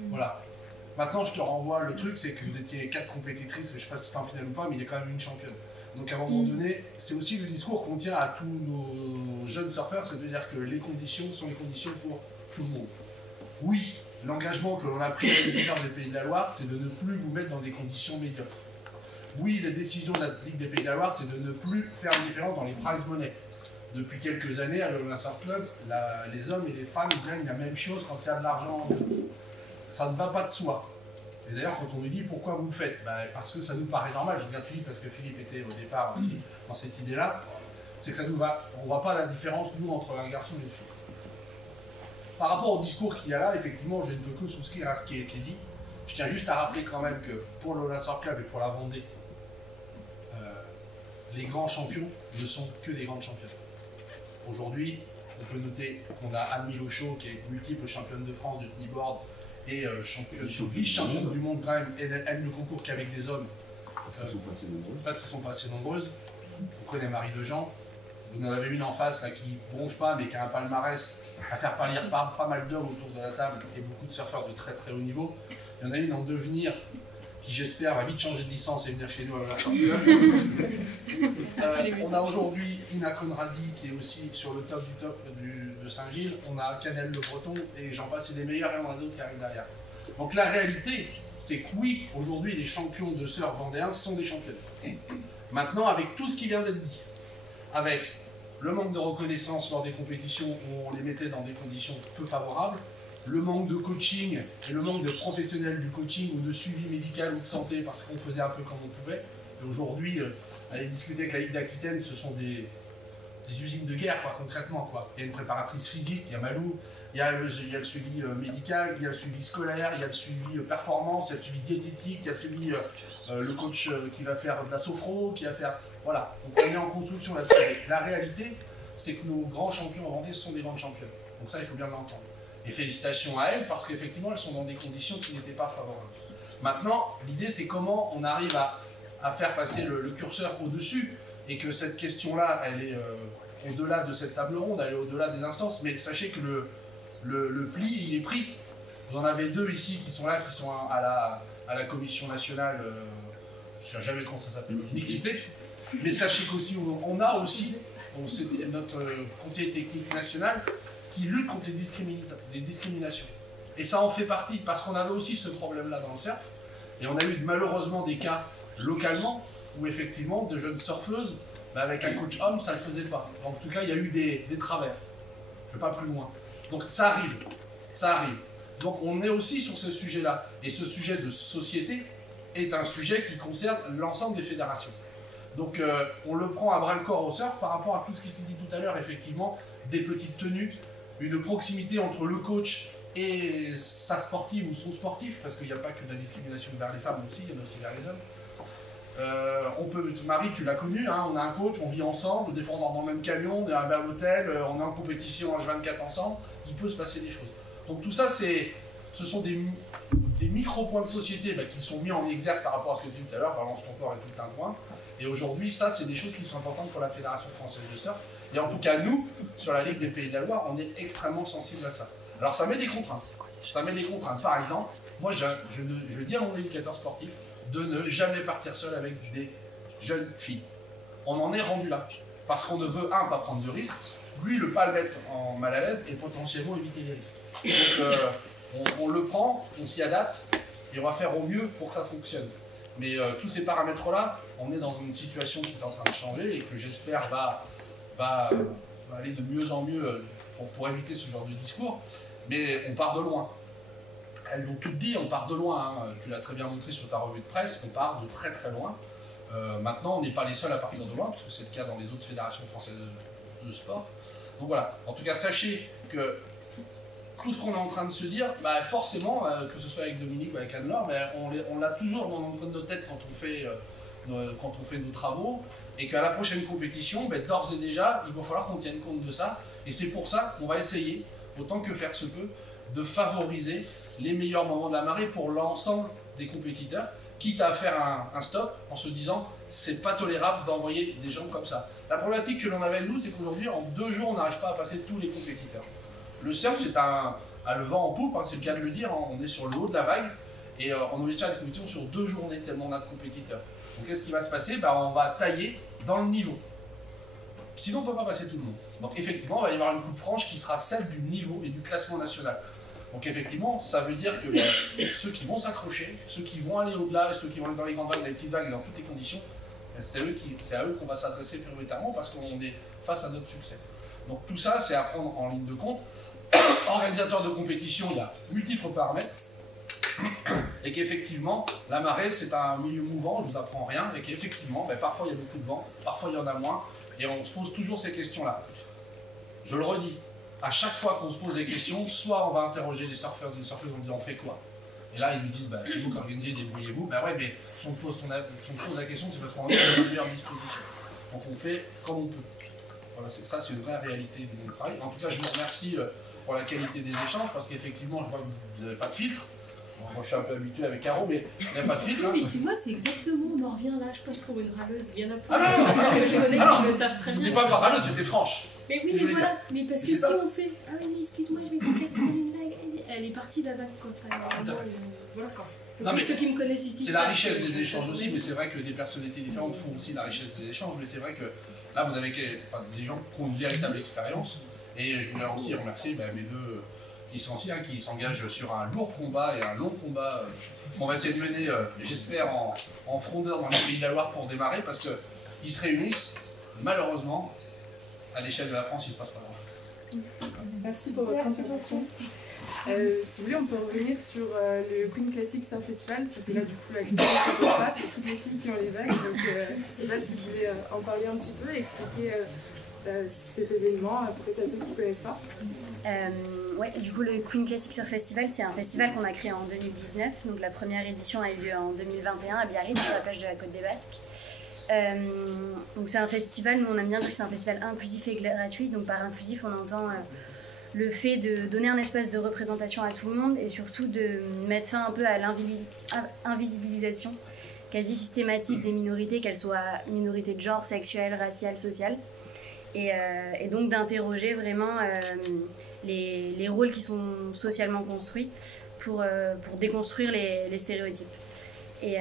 Voilà. Maintenant, je te renvoie le truc, c'est que vous étiez 4 compétitrices, je ne sais pas si c'était en finale ou pas, mais il y a quand même une championne. Donc à un moment donné, c'est aussi le discours qu'on tient à tous nos jeunes surfeurs, c'est de dire que les conditions sont les conditions pour tout le monde. Oui, l'engagement que l'on a pris avec les leaders des Pays de la Loire, c'est de ne plus vous mettre dans des conditions médiocres. Oui, la décision de la Ligue des Pays de la Loire, c'est de ne plus faire de différence dans les prize money. Depuis quelques années, à l'Ola Surf Club, les hommes et les femmes gagnent la même chose quand il y a de l'argent en jeu. Ça ne va pas de soi. Et d'ailleurs, quand on nous dit pourquoi vous le faites, parce que ça nous paraît normal, je regarde Philippe parce que Philippe était au départ aussi dans cette idée-là, c'est que ça nous va, on ne voit pas la différence, nous, entre un garçon et une fille. Par rapport au discours qu'il y a là, effectivement, je ne peux que souscrire à ce qui a été dit. Je tiens juste à rappeler quand même que pour l'Ola Surf Club et pour la Vendée, les grands champions ne sont que des grandes championnes. Aujourd'hui, on peut noter qu'on a Anne Milochaud, qui est multiple championne de France de kneeboard, et vice-championne du monde quand même, elle ne concourt qu'avec des hommes, parce qu'ils sont pas assez nombreuses. Vous prenez Marie Dejean, vous en avez une en face là, qui ne bronche pas mais qui a un palmarès à faire pâlir pas mal d'hommes autour de la table et beaucoup de surfeurs de très très haut niveau. Il y en a une en devenir qui j'espère va vite changer de licence et venir chez nous à la sortie. On a aujourd'hui Ina Conradi qui est aussi sur le top du top de Saint-Gilles. On a Canel Le Breton et j'en passe, c'est des meilleurs et on a d'autres qui arrivent derrière. Donc la réalité, c'est que oui, aujourd'hui les champions de surf vendéens sont des championnes. Maintenant, avec tout ce qui vient d'être dit, avec le manque de reconnaissance lors des compétitions où on les mettait dans des conditions peu favorables, le manque de coaching et le manque de professionnels du coaching ou de suivi médical ou de santé parce qu'on faisait un peu comme on pouvait. Et aujourd'hui, aller discuter avec la Ligue d'Aquitaine, ce sont des usines de guerre, quoi, concrètement. Quoi. Il y a une préparatrice physique, il y a Malou, il y a le suivi médical, il y a le suivi scolaire, il y a le suivi performance, il y a le suivi diététique, il y a le suivi le coach qui va faire de la sophro, qui va faire... Voilà, donc on est en construction là-dessus. La réalité, c'est que nos grands champions en Vendée sont des grandes championnes. Donc ça, il faut bien l'entendre. Et félicitations à elles, parce qu'effectivement, elles sont dans des conditions qui n'étaient pas favorables. Maintenant, l'idée, c'est comment on arrive à faire passer le curseur au-dessus, et que cette question-là, elle est au-delà de cette table ronde, elle est au-delà des instances, mais sachez que le pli, il est pris. Vous en avez 2 ici qui sont là, qui sont à la commission nationale, je ne sais jamais comment ça s'appelle, mixité, mais sachez qu'aussi, on a aussi notre conseiller technique national qui lutte contre les discriminations. Et ça en fait partie, parce qu'on avait aussi ce problème-là dans le surf, et on a eu malheureusement des cas localement, où effectivement, de jeunes surfeuses, avec un coach homme, ça ne le faisait pas. En tout cas, il y a eu des travers. Je ne vais pas plus loin. Donc ça arrive, ça arrive. Donc on est aussi sur ce sujet-là. Et ce sujet de société est un sujet qui concerne l'ensemble des fédérations. Donc on le prend à bras-le-corps au surf par rapport à tout ce qui s'est dit tout à l'heure, effectivement, des petites tenues, une proximité entre le coach et sa sportive ou son sportif, parce qu'il n'y a pas que de la discrimination vers les femmes aussi, il y en a aussi vers les hommes. Marie, tu l'as connu, hein, on a un coach, on vit ensemble, des fois on dort dans le même camion, on est à l'hôtel, on est en compétition H24 ensemble, il peut se passer des choses. Donc tout ça, ce sont des micro-points de société qui sont mis en exergue par rapport à ce que tu dis tout à l'heure, balance ton corps et tout un point. Et aujourd'hui, ça, c'est des choses qui sont importantes pour la Fédération française de surf. Et en tout cas, nous, sur la Ligue des Pays de la Loire, on est extrêmement sensibles à ça. Alors ça met des contraintes. Ça met des contraintes. Par exemple, moi, je dis à mon éducateur sportif de ne jamais partir seul avec des jeunes filles. On en est rendu là. Parce qu'on ne veut, pas prendre de risques, lui, ne pas le mettre en mal à l'aise et potentiellement éviter les risques. Donc, on le prend, on s'y adapte et on va faire au mieux pour que ça fonctionne. Mais tous ces paramètres-là, on est dans une situation qui est en train de changer et que j'espère va aller de mieux en mieux pour éviter ce genre de discours. Mais on part de loin. Elles l'ont toutes dit, on part de loin. Hein. Tu l'as très bien montré sur ta revue de presse, on part de très très loin. Maintenant, on n'est pas les seuls à partir de loin, parce que c'est le cas dans les autres fédérations françaises de sport. Donc voilà, en tout cas, sachez que tout ce qu'on est en train de se dire, forcément, que ce soit avec Dominique ou avec Anne-Laure, on l'a toujours dans le coin de nos têtes quand on fait nos travaux, et qu'à la prochaine compétition, d'ores et déjà, il va falloir qu'on tienne compte de ça. Et c'est pour ça qu'on va essayer, autant que faire se peut, de favoriser les meilleurs moments de la marée pour l'ensemble des compétiteurs, quitte à faire un stop en se disant c'est pas tolérable d'envoyer des gens comme ça. La problématique que l'on avait nous, c'est qu'aujourd'hui, en 2 jours, on n'arrive pas à passer tous les compétiteurs. Le surf, c'est le vent en poupe, hein, c'est le cas de le dire, hein, on est sur le haut de la vague, et on obtient la compétition sur 2 journées, tellement on a de compétiteurs. Donc qu'est-ce qui va se passer? On va tailler dans le niveau. Sinon, on ne peut pas passer tout le monde. Donc effectivement, il va y avoir une coupe franche qui sera celle du niveau et du classement national. Donc effectivement, ça veut dire que ceux qui vont s'accrocher, ceux qui vont aller au-delà, ceux qui vont aller dans les grandes vagues, dans les petites vagues et dans toutes les conditions, c'est à eux qu'on va s'adresser prioritairement parce qu'on est face à notre succès. Donc tout ça, c'est à prendre en ligne de compte. Organisateur de compétition, il y a multiples paramètres. Et qu'effectivement, la marée, c'est un milieu mouvant, je ne vous apprends rien, et qu'effectivement, parfois il y a beaucoup de vent, parfois il y en a moins, et on se pose toujours ces questions-là. Je le redis, à chaque fois qu'on se pose des questions, soit on va interroger les surfeurs et les surfeuses en disant on fait quoi? Et là, ils nous disent c'est vous qui organisez, débrouillez-vous. Ouais, mais si on pose la question, c'est parce qu'on est dans la meilleure disposition. Donc on fait comme on peut. Voilà, ça, c'est une vraie réalité de mon travail. En tout cas, je vous remercie pour la qualité des échanges, parce qu'effectivement, je vois que vous n'avez pas de filtre. Moi, je suis un peu habitué avec Caro, mais il n'y a pas de filtre. Oui, mais tu vois, c'est exactement, on en revient là, je passe pour une râleuse. Il y en a plein de personnes que je connais qui le savent très bien. C'était pas par râleuse, c'était franche. Mais oui, mais voilà, mais parce que si on fait ah oui, excuse-moi, je vais peut-être prendre une vague, elle est partie de la vague, quoi. Enfin, voilà quoi. Donc, ceux qui me connaissent ici. C'est la richesse des échanges aussi, mais c'est vrai que des personnalités différentes font aussi la richesse des échanges, mais c'est vrai que là, vous avez des gens qui ont une véritable expérience, et je voulais aussi remercier mes 2 licenciés qui s'engagent sur un lourd combat et un long combat qu'on va essayer de mener, j'espère, en frondeur dans les Pays de la Loire pour démarrer, parce qu'ils se réunissent, malheureusement, à l'échelle de la France, il ne se passe pas grand-chose. Merci pour votre intervention. Si vous voulez, on peut revenir sur le Queen Classic Surf Festival, parce que là, du coup, la question ne se pose pas, c'est toutes les filles qui ont les vagues. Donc, je ne sais pas si vous voulez en parler un petit peu et expliquer cet événement, peut-être à ceux qui ne connaissent pas. Ouais, du coup, le Queen Classic Surf Festival, c'est un festival qu'on a créé en 2019. Donc, la première édition a eu lieu en 2021 à Biarritz, sur la plage de la Côte des Basques. Donc c'est un festival, nous on aime bien dire que c'est un festival inclusif et gratuit. Donc par inclusif on entend le fait de donner un espace de représentation à tout le monde et surtout de mettre fin un peu à l'invisibilisation quasi systématique des minorités, qu'elles soient minorités de genre, sexuelles, raciales, sociales, et donc d'interroger vraiment les rôles qui sont socialement construits pour déconstruire les stéréotypes. Et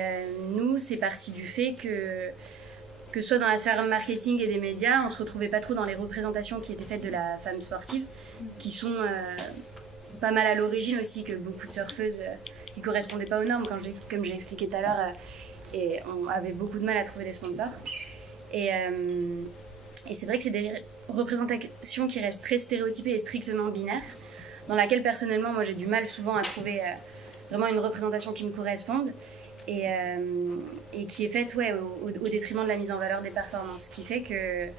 nous, c'est parti du fait que soit dans la sphère marketing et des médias, on ne se retrouvait pas trop dans les représentations qui étaient faites de la femme sportive, qui sont pas mal à l'origine aussi, que beaucoup de surfeuses qui ne correspondaient pas aux normes, comme j'ai expliqué tout à l'heure, et on avait beaucoup de mal à trouver des sponsors. Et c'est vrai que c'est des représentations qui restent très stéréotypées et strictement binaires, dans laquelle personnellement, moi j'ai du mal souvent à trouver vraiment une représentation qui me corresponde. Et qui est faite au détriment de la mise en valeur des performances. Ce qui fait que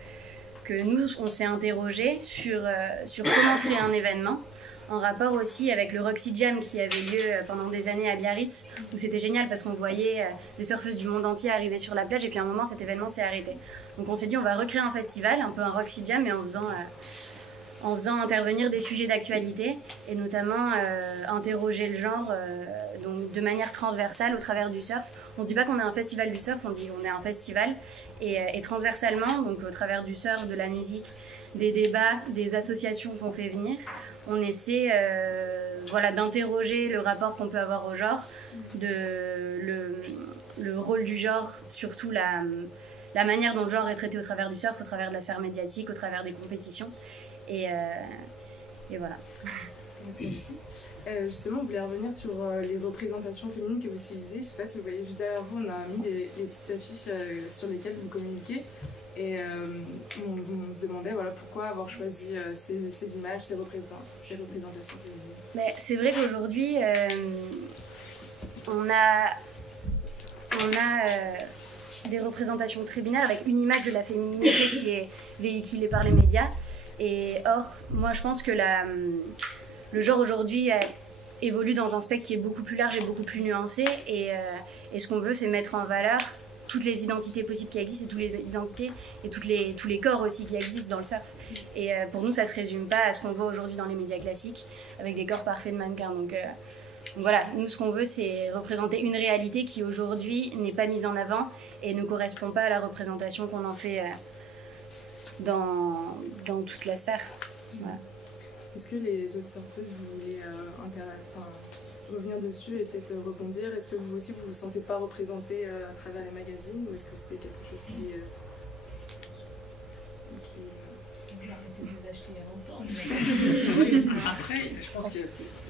nous, on s'est interrogé sur comment créer un événement en rapport aussi avec le Roxy Jam qui avait lieu pendant des années à Biarritz, où c'était génial parce qu'on voyait des surfeuses du monde entier arriver sur la plage, et puis à un moment cet événement s'est arrêté. Donc on s'est dit on va recréer un festival, un peu un Roxy Jam, mais en faisant intervenir des sujets d'actualité, et notamment interroger le genre donc de manière transversale au travers du surf. On ne se dit pas qu'on est un festival du surf, on dit qu'on est un festival, et transversalement, donc au travers du surf, de la musique, des débats, des associations qu'on fait venir, on essaie d'interroger le rapport qu'on peut avoir au genre, le rôle du genre, surtout la manière dont le genre est traité au travers du surf, au travers de la sphère médiatique, au travers des compétitions. Et voilà. Merci. Justement, on voulait revenir sur les représentations féminines que vous utilisez. Je ne sais pas si vous voyez, juste derrière vous, on a mis les petites affiches sur lesquelles vous communiquez. Et on se demandait pourquoi avoir choisi ces images, ces représentations féminines. Mais c'est vrai qu'aujourd'hui, on a des représentations très binaires avec une image de la féminité qui est véhiculée par les médias. Et or, moi je pense que le genre aujourd'hui évolue dans un spectre qui est beaucoup plus large et beaucoup plus nuancé. Et ce qu'on veut, c'est mettre en valeur toutes les identités possibles qui existent, et toutes les identités et tous les corps aussi qui existent dans le surf. Et pour nous, ça ne se résume pas à ce qu'on voit aujourd'hui dans les médias classiques, avec des corps parfaits de mannequins. Donc voilà, nous ce qu'on veut, c'est représenter une réalité qui aujourd'hui n'est pas mise en avant et ne correspond pas à la représentation qu'on en fait dans toute la sphère. Voilà. Est-ce que les autres surfeuses, vous voulez revenir dessus et peut-être rebondir? Est-ce que vous aussi, vous ne vous sentez pas représenté à travers les magazines, ou est-ce que c'est quelque chose qui J'ai arrêté de les acheter il y a longtemps. Après, je pense que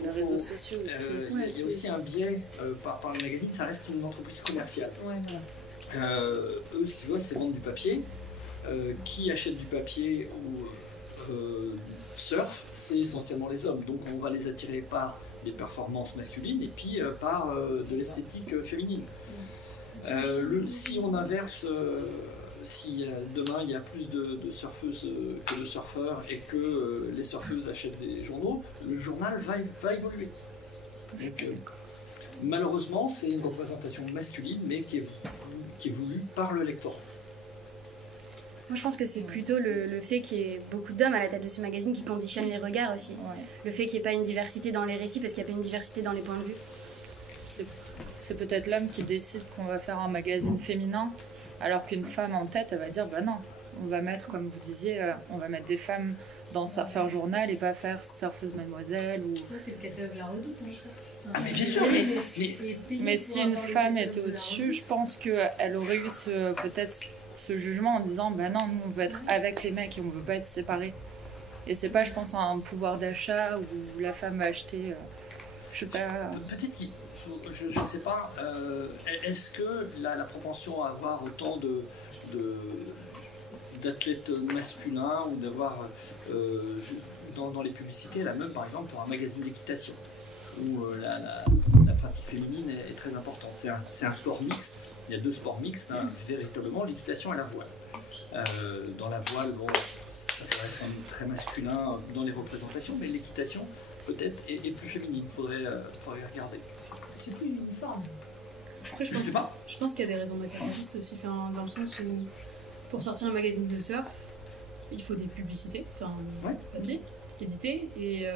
les réseaux sociaux aussi. Il y a aussi un biais par les magazines, ça reste une entreprise commerciale. Ouais, voilà. Eux, ce qu'ils veulent, c'est vendre du papier. Qui achète du papier ou surf, c'est essentiellement les hommes. Donc on va les attirer par des performances masculines et puis par de l'esthétique féminine. Si on inverse, si demain il y a plus de surfeuses que de surfeurs et que les surfeuses achètent des journaux, le journal va évoluer. Donc, malheureusement, c'est une représentation masculine, mais qui est voulue par le lectorat. Moi, je pense que c'est plutôt le fait qu'il y ait beaucoup d'hommes à la tête de ce magazine qui conditionne les regards aussi. Ouais. Le fait qu'il n'y ait pas une diversité dans les récits parce qu'il n'y a pas une diversité dans les points de vue. C'est peut-être l'homme qui décide qu'on va faire un magazine féminin, alors qu'une femme en tête, elle va dire bah non, on va mettre, comme vous disiez, on va mettre des femmes dans Surfer Journal et pas faire Surfeuse Mademoiselle. Ou... C'est le catalogue La Redoute, hein, ça. Mais bien sûr, mais si une femme était au-dessus, je pense qu'elle aurait eu peut-être ce jugement en disant bah non, nous on veut être avec les mecs et on veut pas être séparés. Et c'est pas, je pense, un pouvoir d'achat où la femme va acheter, je sais pas. Peut-être, je ne sais pas, est-ce que la propension à avoir autant d'athlètes masculins ou d'avoir dans les publicités, la même par exemple pour un magazine d'équitation, où la pratique féminine est très importante. C'est un sport mixte. Il y a deux sports mixtes, hein, véritablement, l'équitation et la voile. Dans la voile, bon, ça peut être très masculin dans les représentations, mais l'équitation, peut-être, est plus féminine. Il faudrait regarder. C'est plus uniforme. Après, je pense qu'il y a des raisons matérialistes aussi, dans le sens où, pour sortir un magazine de surf, il faut des publicités, papier, édité, et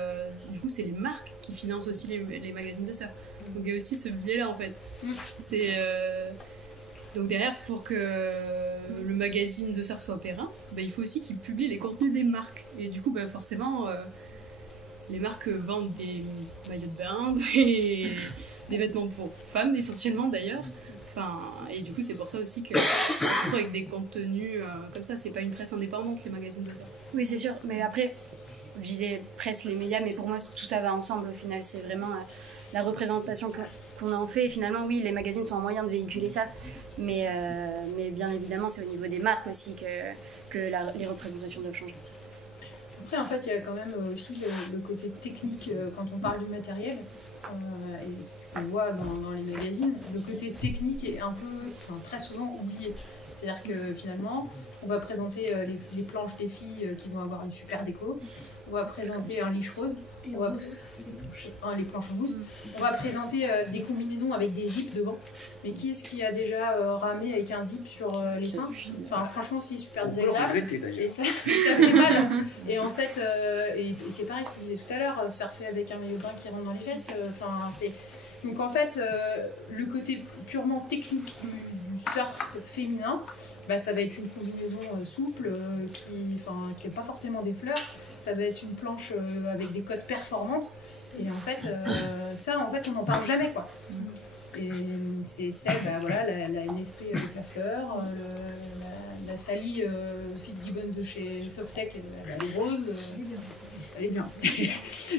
du coup, c'est les marques qui financent aussi les magazines de surf. Donc il y a aussi ce biais-là, en fait. C'est... Donc derrière, pour que le magazine de surf soit périn, il faut aussi qu'il publie les contenus des marques. Et du coup, forcément, les marques vendent des maillots de bain, des vêtements pour femmes, essentiellement d'ailleurs. Et du coup, c'est pour ça aussi qu'on se retrouve avec des contenus comme ça. C'est pas une presse indépendante, les magazines de surf. Oui, c'est sûr. Mais après, je disais presse, les médias, mais pour moi, tout ça va ensemble. Au final, c'est vraiment la représentation qu'on en fait. Et finalement, oui, les magazines sont un moyen de véhiculer ça. Mais bien évidemment, c'est au niveau des marques aussi que les représentations doivent changer. Après, en fait, il y a quand même aussi le côté technique quand on parle du matériel. Et c'est ce qu'on voit dans les magazines. Le côté technique est très souvent oublié. C'est-à-dire que finalement, on va présenter les planches des filles qui vont avoir une super déco, on va présenter un liche rose, les planches en mousse, on va présenter des combinaisons avec des zips devant. Mais qui est-ce qui a déjà ramé avec un zip sur les seins? Enfin, franchement, c'est super désagréable. Et ça fait mal. Et en fait, et c'est pareil, je disais tout à l'heure, surfer avec un maillot de bain qui rentre dans les fesses, c'est... Donc en fait, le côté purement technique du surf féminin, bah, ça va être une combinaison souple qui n'est pas forcément des fleurs. Ça va être une planche avec des cotes performantes. Et en fait, ça, en fait, on n'en parle jamais, quoi. Et c'est bah, voilà, la NSP avec la fleur, la Sally Fitzgibbon de chez Softec, elle est rose, elle est bien.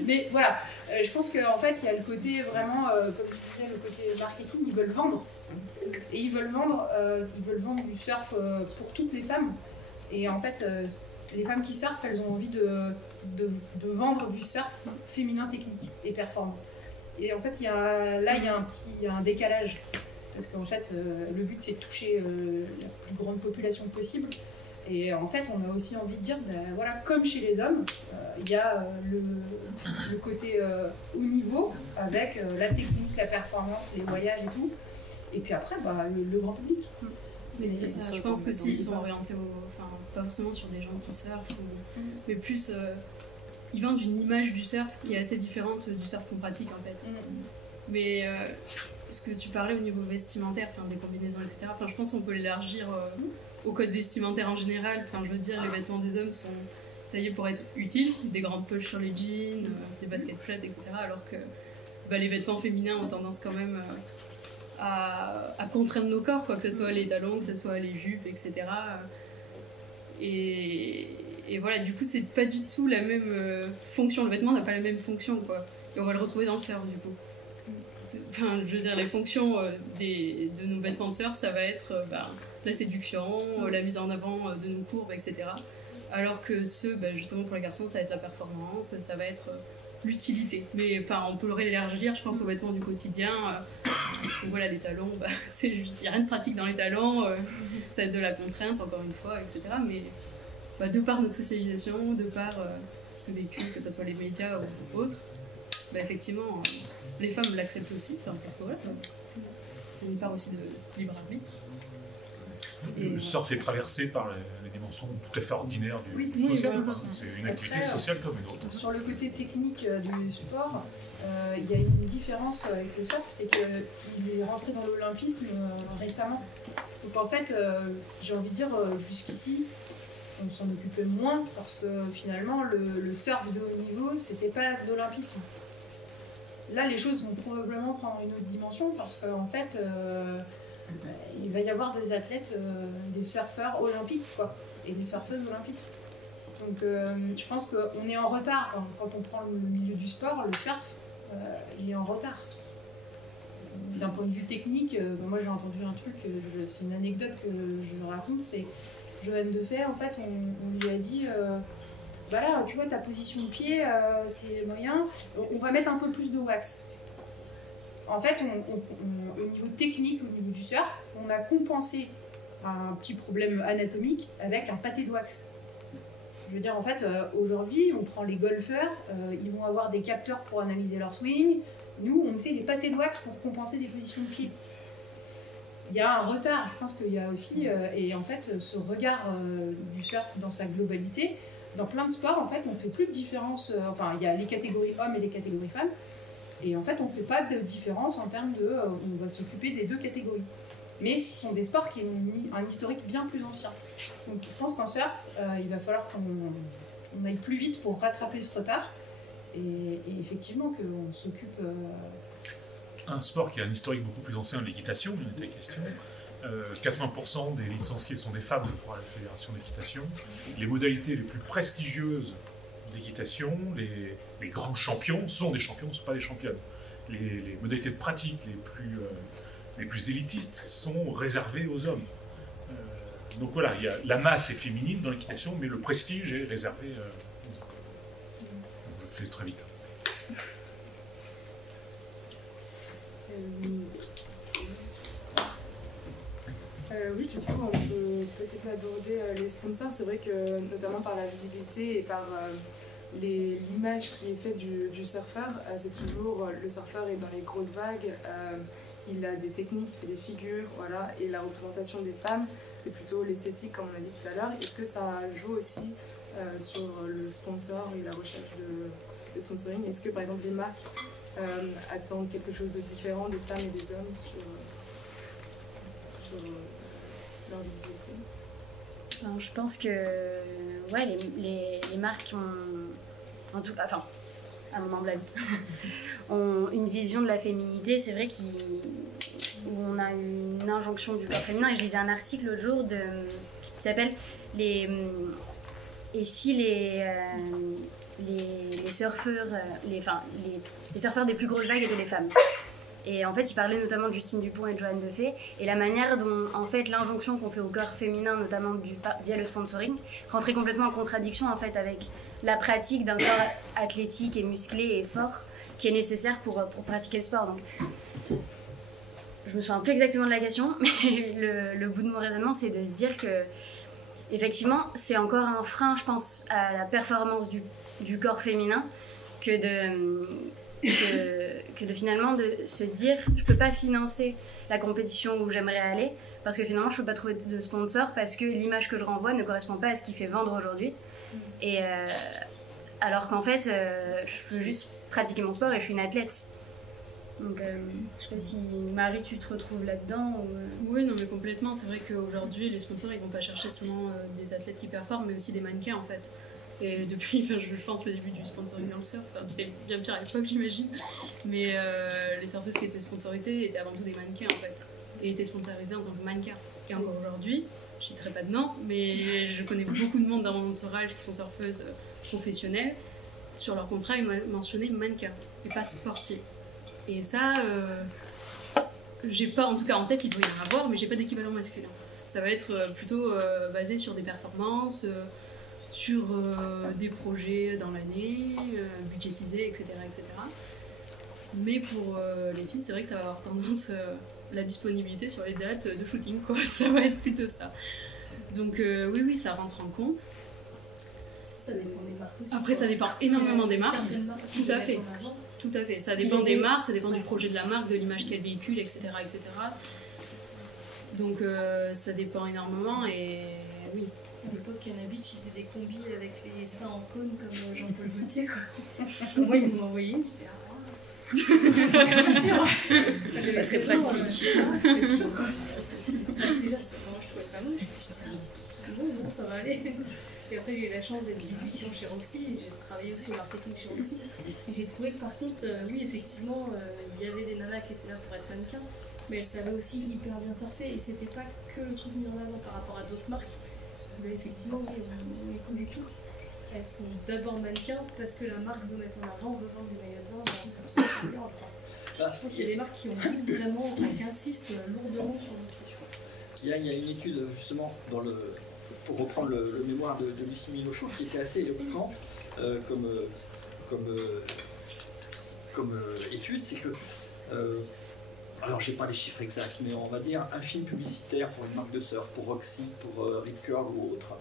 Mais voilà, je pense qu'en fait, il y a le côté vraiment, comme je disais, le côté marketing, ils veulent vendre. Et ils veulent vendre du surf pour toutes les femmes. Et en fait, les femmes qui surfent, elles ont envie de vendre du surf féminin technique et performant. Et en fait, il y a un décalage. Parce qu'en fait, le but, c'est de toucher la plus grande population possible. Et en fait, on a aussi envie de dire, ben, voilà, comme chez les hommes, il y a le côté haut niveau, avec la technique, la performance, les voyages et tout. Et puis après, bah, le grand public. Mais c'est ça, je pense que s'ils sont orientés pas forcément sur des gens qui surfent, mais plus... ils vendent une image du surf qui est assez différente du surf qu'on pratique en fait. Mais ce que tu parlais au niveau vestimentaire, des combinaisons, etc., je pense qu'on peut l'élargir au code vestimentaire en général. Je veux dire, les vêtements des hommes sont taillés pour être utiles, des grandes poches sur les jeans, des baskets plates, etc., alors que les vêtements féminins ont tendance quand même à contraindre nos corps, que ce soit les talons, que ce soit les jupes, etc. Et voilà, du coup, c'est pas du tout la même fonction. Le vêtement n'a pas la même fonction, quoi. Et on va le retrouver dans le surf, du coup. Je veux dire, les fonctions de nos vêtements de surf, ça va être la séduction, la mise en avant de nos courbes, etc. Alors que ceux, justement, pour les garçons, ça va être la performance, ça va être l'utilité. Mais on peut le réélargir, je pense, aux vêtements du quotidien. Donc voilà, les talons, il n'y a rien de pratique dans les talons, ça va être de la contrainte, encore une fois, etc. Mais de par notre socialisation, de par ce vécu, que ce soit les médias ou autres, effectivement, les femmes l'acceptent aussi, parce que voilà, il y a une part aussi de libre arbitre. Le surf est traversé par les dimensions tout à fait ordinaires du social. C'est une activité sociale comme une autre. Sur le côté technique du sport, il y a une différence avec le surf, c'est qu'il est rentré dans l'olympisme récemment. Donc en fait, j'ai envie de dire, jusqu'ici, on s'en occupait moins parce que finalement, le surf de haut niveau, c'était pas de l'olympisme. Là, les choses vont probablement prendre une autre dimension parce qu'en fait, il va y avoir des athlètes, des surfeurs olympiques, et des surfeuses olympiques. Donc je pense qu'on est en retard quand on prend le milieu du sport, le surf, il est en retard. D'un point de vue technique, moi j'ai entendu un truc, c'est une anecdote que je raconte, c'est Johan Defay, en fait, on lui a dit voilà, tu vois ta position de pied, c'est moyen, on va mettre un peu plus de wax. En fait, au niveau technique, au niveau du surf, on a compensé un petit problème anatomique avec un pâté de wax. Je veux dire, en fait, aujourd'hui, on prend les golfeurs, ils vont avoir des capteurs pour analyser leur swing. Nous, on fait des pâtés de wax pour compenser des positions de pied. Il y a un retard, je pense qu'il y a aussi, et en fait, ce regard du surf dans sa globalité, dans plein de sports, en fait, on ne fait plus de différence. Il y a les catégories hommes et les catégories femmes. Et en fait, on ne fait pas de différence en termes de... on va s'occuper des deux catégories. Mais ce sont des sports qui ont un historique bien plus ancien. Donc je pense qu'en surf, il va falloir qu'on aille plus vite pour rattraper ce retard. Et effectivement, qu'on s'occupe... Un sport qui a un historique beaucoup plus ancien, l'équitation, il était question. 80% des licenciés sont des femmes pour la Fédération d'équitation. Les modalités les plus prestigieuses d'équitation, les grands champions sont des champions, ne sont pas des championnes. Les modalités de pratique les plus élitistes sont réservées aux hommes. Donc voilà, la masse est féminine dans l'équitation, mais le prestige est réservé aux hommes. Donc je fais très vite. Oui, du coup, on peut peut-être aborder les sponsors. C'est vrai que, notamment par la visibilité et par l'image qui est faite du surfeur, c'est toujours le surfeur est dans les grosses vagues, il a des techniques, il fait des figures, voilà, et la représentation des femmes, c'est plutôt l'esthétique, comme on a dit tout à l'heure. Est-ce que ça joue aussi sur le sponsor et la recherche de sponsoring? Est-ce que, par exemple, les marques attendent quelque chose de différent des femmes et des hommes sur leur visibilité? Enfin, je pense que ouais, les marques ont, en tout cas, enfin, à mon emblème, ont une vision de la féminité. C'est vrai où on a une injonction du corps féminin. Et je lisais un article l'autre jour qui s'appelle Et si les surfeurs, les surfeurs des plus grosses vagues étaient les femmes. Et en fait, il parlait notamment de Justine Dupont et de Johanne Defay, et la manière dont, en fait, l'injonction qu'on fait au corps féminin, notamment via le sponsoring, rentrait complètement en contradiction, en fait, avec la pratique d'un corps athlétique et musclé et fort qui est nécessaire pour pratiquer le sport. Donc, je me souviens plus exactement de la question, mais le bout de mon raisonnement, c'est de se dire que, effectivement, c'est encore un frein, je pense, à la performance du corps féminin que de finalement de se dire je peux pas financer la compétition où j'aimerais aller parce que finalement je peux pas trouver de sponsor parce que l'image que je renvoie ne correspond pas à ce qui fait vendre aujourd'hui. Et alors qu'en fait je veux juste pratiquer mon sport et je suis une athlète. Donc je sais pas si Marie tu te retrouves là-dedans ou... Oui, non mais complètement. C'est vrai qu'aujourd'hui les sponsors ils vont pas chercher seulement des athlètes qui performent mais aussi des mannequins en fait. Et depuis, je pense, le début du sponsoring dans le surf, c'était bien pire à l'époque, j'imagine. Mais les surfeuses qui étaient sponsorisées étaient avant tout des mannequins, en fait. Et étaient sponsorisées en tant que mannequins. Et encore aujourd'hui, je ne citerai pas de nom, mais je connais beaucoup de monde dans mon entourage qui sont surfeuses professionnelles. Sur leur contrat, ils mentionnaient mannequin, et pas sportif. Et ça, j'ai pas, en tout cas en tête, il doit y en avoir, mais j'ai pas d'équivalent masculin. Ça va être plutôt basé sur des performances, sur des projets dans l'année, budgétisés, etc., etc. Mais pour les filles, c'est vrai que ça va avoir tendance la disponibilité sur les dates de shooting, quoi. Ça va être plutôt ça. Donc oui, ça rentre en compte. Ça dépend des marques aussi. Après, ça dépend énormément des marques. Tout à fait. Tout à fait. Ça dépend des marques, ça dépend du projet de la marque, de l'image qu'elle véhicule, etc., etc. Donc ça dépend énormément et oui. À l'époque, Canna Beach, ils faisaient des combis avec les seins en cône comme Jean-Paul Gaultier, quoi. Moi, ils m'ont envoyé, j'étais bien sûr. J'avais très pratique. Déjà, c'était vraiment, je trouvais ça moche. Je me suis dit, non, ça va aller. Et après, j'ai eu la chance d'être 18 ans chez Roxy, et j'ai travaillé aussi au marketing chez Roxy. Et j'ai trouvé que par contre, oui, effectivement, il y avait des nanas qui étaient là pour être mannequins, mais elles savaient aussi hyper bien surfer, et c'était pas que le truc mis en avant par rapport à d'autres marques. Mais effectivement, oui, on les connaît toutes. Elles sont d'abord mannequins parce que la marque veut mettre en avant, veut vendre des maillots de bain, c'est bien, je pense qu'il y a des marques qui ont juste vraiment, qui insistent lourdement sur le truc. Il y a une étude justement pour reprendre le mémoire de Lucie Milochaud qui était assez éloquent comme étude, c'est que alors j'ai pas les chiffres exacts, mais on va dire un film publicitaire pour une marque de surf, pour Roxy, pour Rip Curl ou autre.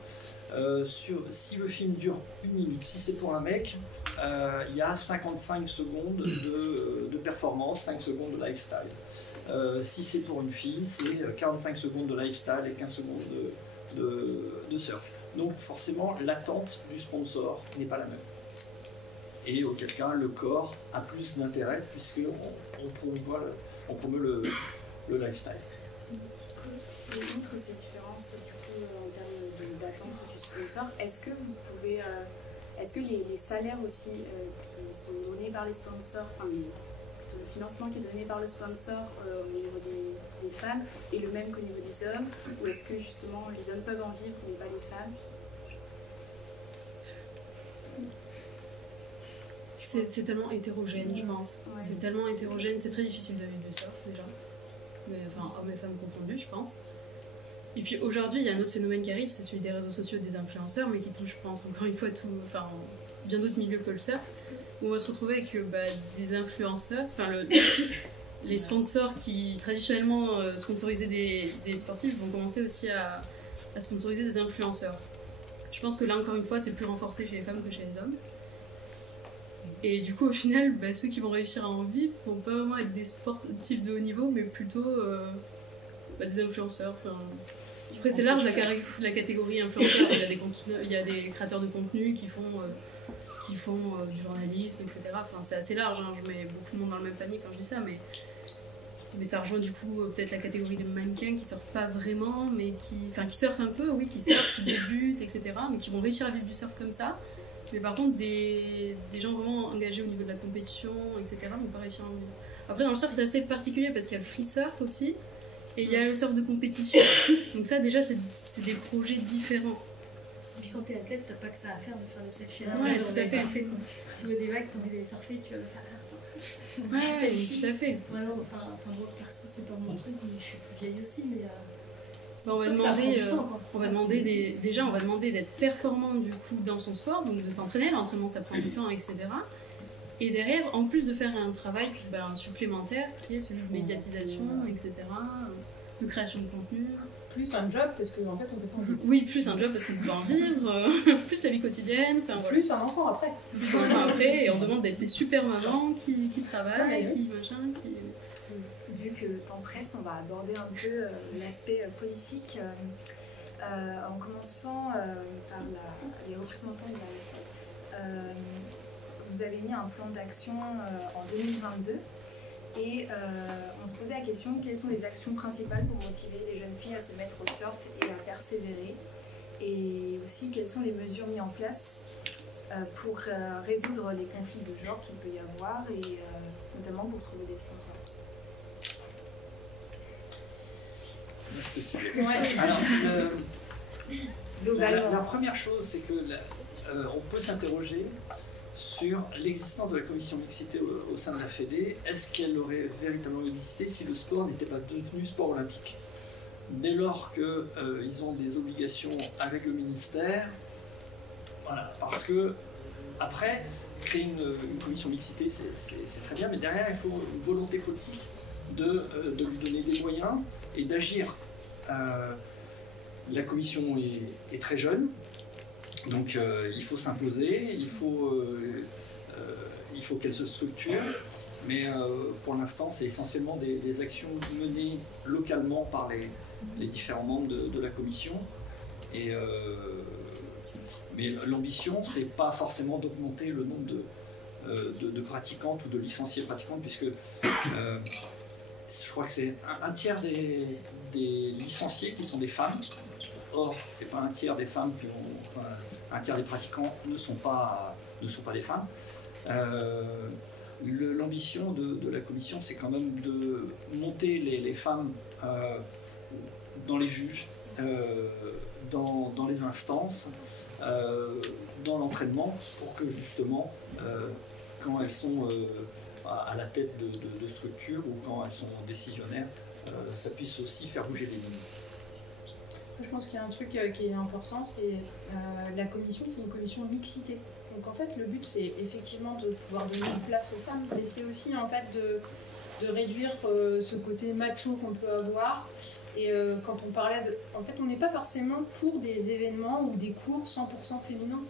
Si le film dure 1 minute, si c'est pour un mec, il y a 55 secondes de performance, 5 secondes de lifestyle. Si c'est pour une fille, c'est 45 secondes de lifestyle et 15 secondes de surf. Donc forcément, l'attente du sponsor n'est pas la même. Et auquel cas, le corps a plus d'intérêt puisqu'on promeut le lifestyle. Et outre ces différences du coup, en termes d'attente du sponsor, est-ce que vous pouvez, est-ce que les salaires aussi qui sont donnés par les sponsors, enfin le financement qui est donné par le sponsor au niveau des femmes est le même qu'au niveau des hommes, ou est-ce que justement les hommes peuvent en vivre mais pas les femmes? C'est tellement hétérogène, je pense. Ouais. C'est tellement hétérogène, c'est très difficile de vivre du surf déjà. Enfin, hommes et femmes confondus, je pense. Et puis aujourd'hui, il y a un autre phénomène qui arrive, c'est celui des réseaux sociaux, des influenceurs, mais qui touche, je pense, encore une fois, bien d'autres milieux que le surf, où on va se retrouver avec des influenceurs. Enfin, les sponsors qui traditionnellement sponsorisaient des sportifs vont commencer aussi à sponsoriser des influenceurs. Je pense que là, encore une fois, c'est plus renforcé chez les femmes que chez les hommes. Et du coup, au final, ceux qui vont réussir à en vivre vont pas vraiment être des sportifs de haut niveau, mais plutôt des influenceurs. Enfin, après, c'est large la catégorie influenceurs. Il y a des créateurs de contenu qui font du journalisme, etc. Enfin, c'est assez large, hein. Je mets beaucoup de monde dans le même panier quand je dis ça, mais ça rejoint du coup peut-être la catégorie de mannequins qui surfent pas vraiment, mais qui surfent un peu, oui, qui surfent, qui débutent, etc., mais qui vont réussir à vivre du surf comme ça. Mais par contre, des gens vraiment engagés au niveau de la compétition, etc., vont pas réussir à en vivre. Après, dans le surf, c'est assez particulier parce qu'il y a le free surf aussi, et il y a le surf de compétition. Donc ça, déjà, c'est des projets différents. Et puis quand t'es athlète, t'as pas que ça à faire de faire des selfies. Ouais, tout à fait. Tu vois des vagues, t'as envie d'aller surfer, tu vas le faire. Ouais, tout à fait. Ouais, non, enfin, moi perso, c'est pas mon truc, mais je suis plus vieille aussi, mais. On va demander d'être performant du coup dans son sport, donc de s'entraîner, l'entraînement ça prend du temps, etc. Et derrière, en plus de faire un travail supplémentaire qui est celui de médiatisation, etc., de création de contenu. Plus un job parce qu'en fait on peut pas en vivre. Oui, plus un job parce qu'on peut pas en vivre, plus la vie quotidienne, enfin voilà. Plus un enfant après. Plus un enfant après, et on demande d'être des super mamans qui travaillent, qui machin, qui... Vu que le temps presse, on va aborder un peu l'aspect politique en commençant par les représentants de la MEF. Vous avez mis un plan d'action en 2022 et on se posait la question quelles sont les actions principales pour motiver les jeunes filles à se mettre au surf et à persévérer, et aussi quelles sont les mesures mises en place pour résoudre les conflits de genre qu'il peut y avoir, et notamment pour trouver des sponsors. Alors, la première chose, c'est que on peut s'interroger sur l'existence de la commission mixité au sein de la Fédé. Est-ce qu'elle aurait véritablement existé si le sport n'était pas devenu sport olympique? Dès lors qu'ils ont des obligations avec le ministère, voilà, parce que après, créer une commission mixité, c'est très bien, mais derrière, il faut une volonté politique de lui donner des moyens et d'agir. La commission est très jeune, donc il faut s'imposer, il faut qu'elle se structure, mais pour l'instant c'est essentiellement des actions menées localement par les différents membres de la commission. Mais l'ambition, c'est pas forcément d'augmenter le nombre de pratiquantes ou de licenciés pratiquantes, puisque je crois que c'est un tiers des licenciés qui sont des femmes. Or, c'est pas un tiers des femmes un tiers des pratiquants ne sont pas des femmes. L'ambition de la commission, c'est quand même de monter les femmes dans les juges, dans les instances, dans l'entraînement, pour que justement, quand elles sont à la tête de structures ou quand elles sont décisionnaires, ça puisse aussi faire bouger les lignes. Je pense qu'il y a un truc qui est important, c'est la commission, c'est une commission mixité. Donc en fait, le but, c'est effectivement de pouvoir donner une place aux femmes, mais c'est aussi en fait de réduire ce côté macho qu'on peut avoir. Et quand on parlait de... En fait, on n'est pas forcément pour des événements ou des cours 100% féminins.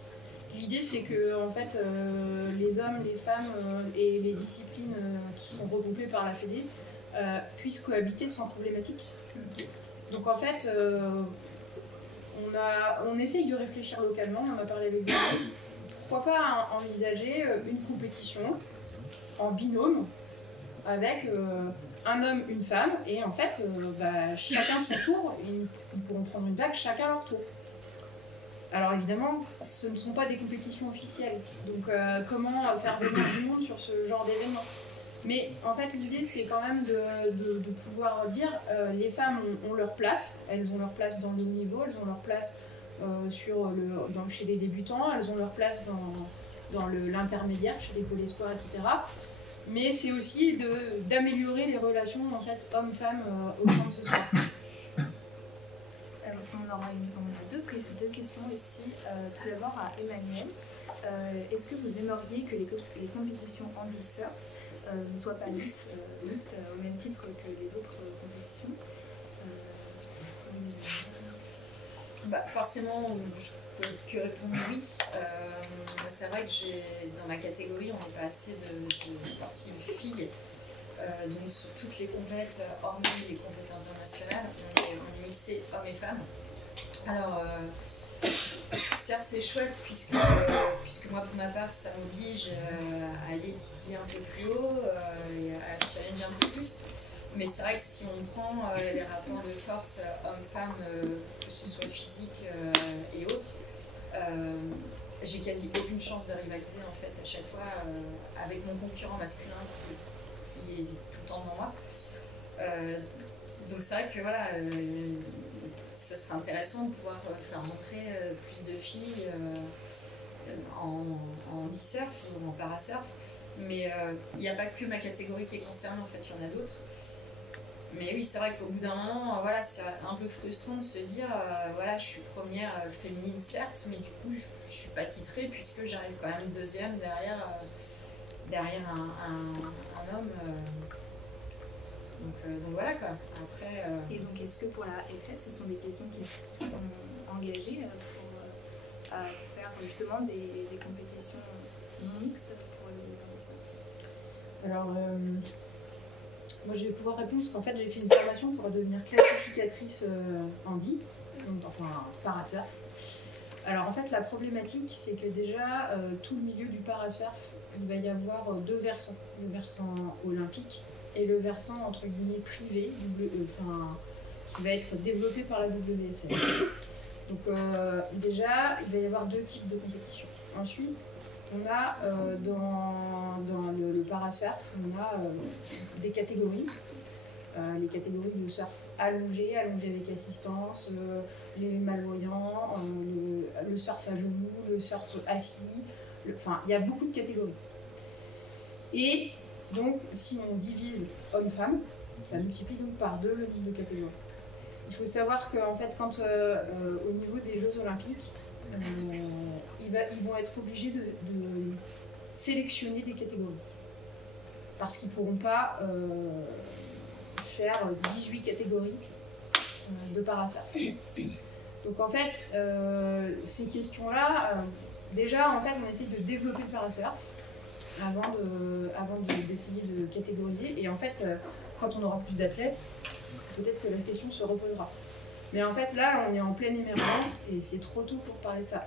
L'idée, c'est que en fait, les hommes, les femmes et les disciplines qui sont regroupées par la Fédé puissent cohabiter sans problématique. Donc en fait, on essaye de réfléchir localement, on en a parlé avec vous. Pourquoi pas envisager une compétition en binôme avec un homme, une femme, et en fait, chacun son tour, ils pourront prendre une vague chacun leur tour. Alors évidemment, ce ne sont pas des compétitions officielles, donc comment faire venir du monde sur ce genre d'événement? Mais en fait, l'idée, c'est quand même de pouvoir dire les femmes ont leur place, elles ont leur place dans le haut niveau, elles ont leur place chez les débutants, elles ont leur place dans l'intermédiaire, chez les pôles espoirs, etc. Mais c'est aussi d'améliorer les relations en fait, hommes-femmes au sein de ce sport. On aura deux questions ici. Tout d'abord à Emmanuel. Est-ce que vous aimeriez que les compétitions handi-surf ne soit pas mixte au même titre que les autres compétitions. Forcément, je peux que répondre oui. C'est vrai que dans ma catégorie, on n'est pas assez de sportives filles. Donc sur toutes les compètes, hormis les compètes internationales, on est mixé hommes et femmes. Alors, certes c'est chouette puisque moi pour ma part ça m'oblige à aller titiller un peu plus haut et à se challenger un peu plus. Mais c'est vrai que si on prend les rapports de force hommes-femmes, que ce soit physique et autres, j'ai quasi aucune chance de rivaliser en fait à chaque fois avec mon concurrent masculin qui est tout le temps devant moi. Donc c'est vrai que voilà, ça serait intéressant de pouvoir faire montrer plus de filles en e-surf ou en parasurf. Mais il n'y a pas que ma catégorie qui est concernée, en fait, il y en a d'autres. Mais oui, c'est vrai qu'au bout d'un moment, voilà, c'est un peu frustrant de se dire, voilà, je suis première féminine, certes, mais du coup, je ne suis pas titrée puisque j'arrive quand même deuxième derrière un homme. Donc voilà quoi. Après, Et donc est-ce que pour la FF, ce sont des questions qui sont engagées pour faire justement des compétitions non mixtes pour les compétitions? Alors, moi je vais pouvoir répondre parce qu'en fait j'ai fait une formation pour devenir classificatrice handi, enfin parasurf. Alors en fait la problématique c'est que déjà tout le milieu du parasurf, il va y avoir deux versants, le versant olympique et le versant entre guillemets privé, qui va être développé par la WSL. Donc déjà, il va y avoir deux types de compétitions. Ensuite, on a dans le parasurf, on a des catégories. Les catégories de surf allongé avec assistance, les malvoyants, le surf à genoux, le surf assis. Enfin, il y a beaucoup de catégories. Et donc, si on divise hommes-femmes, ça multiplie donc par 2 le nombre de catégories. Il faut savoir qu'en fait, quand au niveau des Jeux Olympiques, ils vont être obligés de sélectionner des catégories. Parce qu'ils ne pourront pas faire 18 catégories de parasurf. Donc en fait, ces questions-là, déjà, en fait, on essaie de développer le parasurf avant d'essayer de catégoriser. Et en fait, quand on aura plus d'athlètes, peut-être que la question se reposera. Mais en fait, là, on est en pleine émergence et c'est trop tôt pour parler de ça.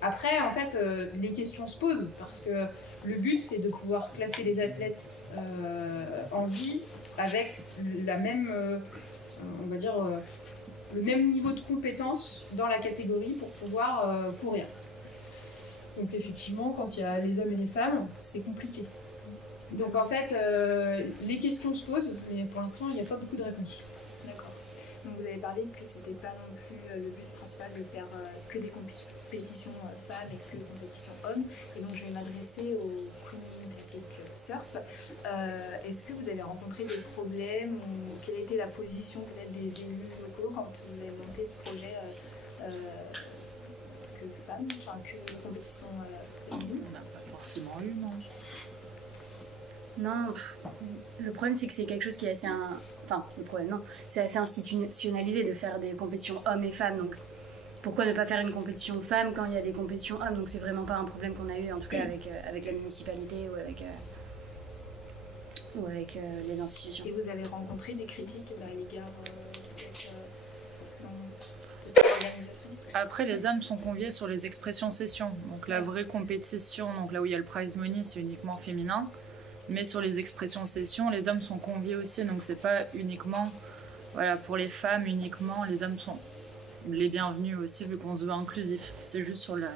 Après, en fait, les questions se posent parce que le but, c'est de pouvoir classer les athlètes en vie avec la même, on va dire, le même niveau de compétence dans la catégorie pour pouvoir courir. Donc effectivement, quand il y a les hommes et les femmes, c'est compliqué. Donc en fait, les questions se posent, mais pour l'instant, il n'y a pas beaucoup de réponses. D'accord. Donc vous avez parlé que c'était pas non plus le but principal de faire que des compétitions femmes et que des compétitions hommes. Et donc je vais m'adresser au Queen Classic Surf. Est-ce que vous avez rencontré des problèmes ou quelle était la position peut-être des élus locaux quand vous avez monté ce projet femmes, enfin que les compétitions féminines? On n'a pas forcément eu, non. Non, le problème c'est que c'est quelque chose qui est assez... Enfin, le problème, non. C'est assez institutionnalisé de faire des compétitions hommes et femmes, donc pourquoi ne pas faire une compétition femmes quand il y a des compétitions hommes? Donc c'est vraiment pas un problème qu'on a eu, en tout cas avec la municipalité ou avec les institutions. Et vous avez rencontré des critiques à l'égard de cette organisation? Après, les hommes sont conviés sur les expressions sessions. Donc la vraie compétition, donc là où il y a le prize money, c'est uniquement féminin. Mais sur les expressions sessions, les hommes sont conviés aussi. Donc c'est pas uniquement pour les femmes uniquement. Les hommes sont les bienvenus aussi vu qu'on se veut inclusif. C'est juste sur la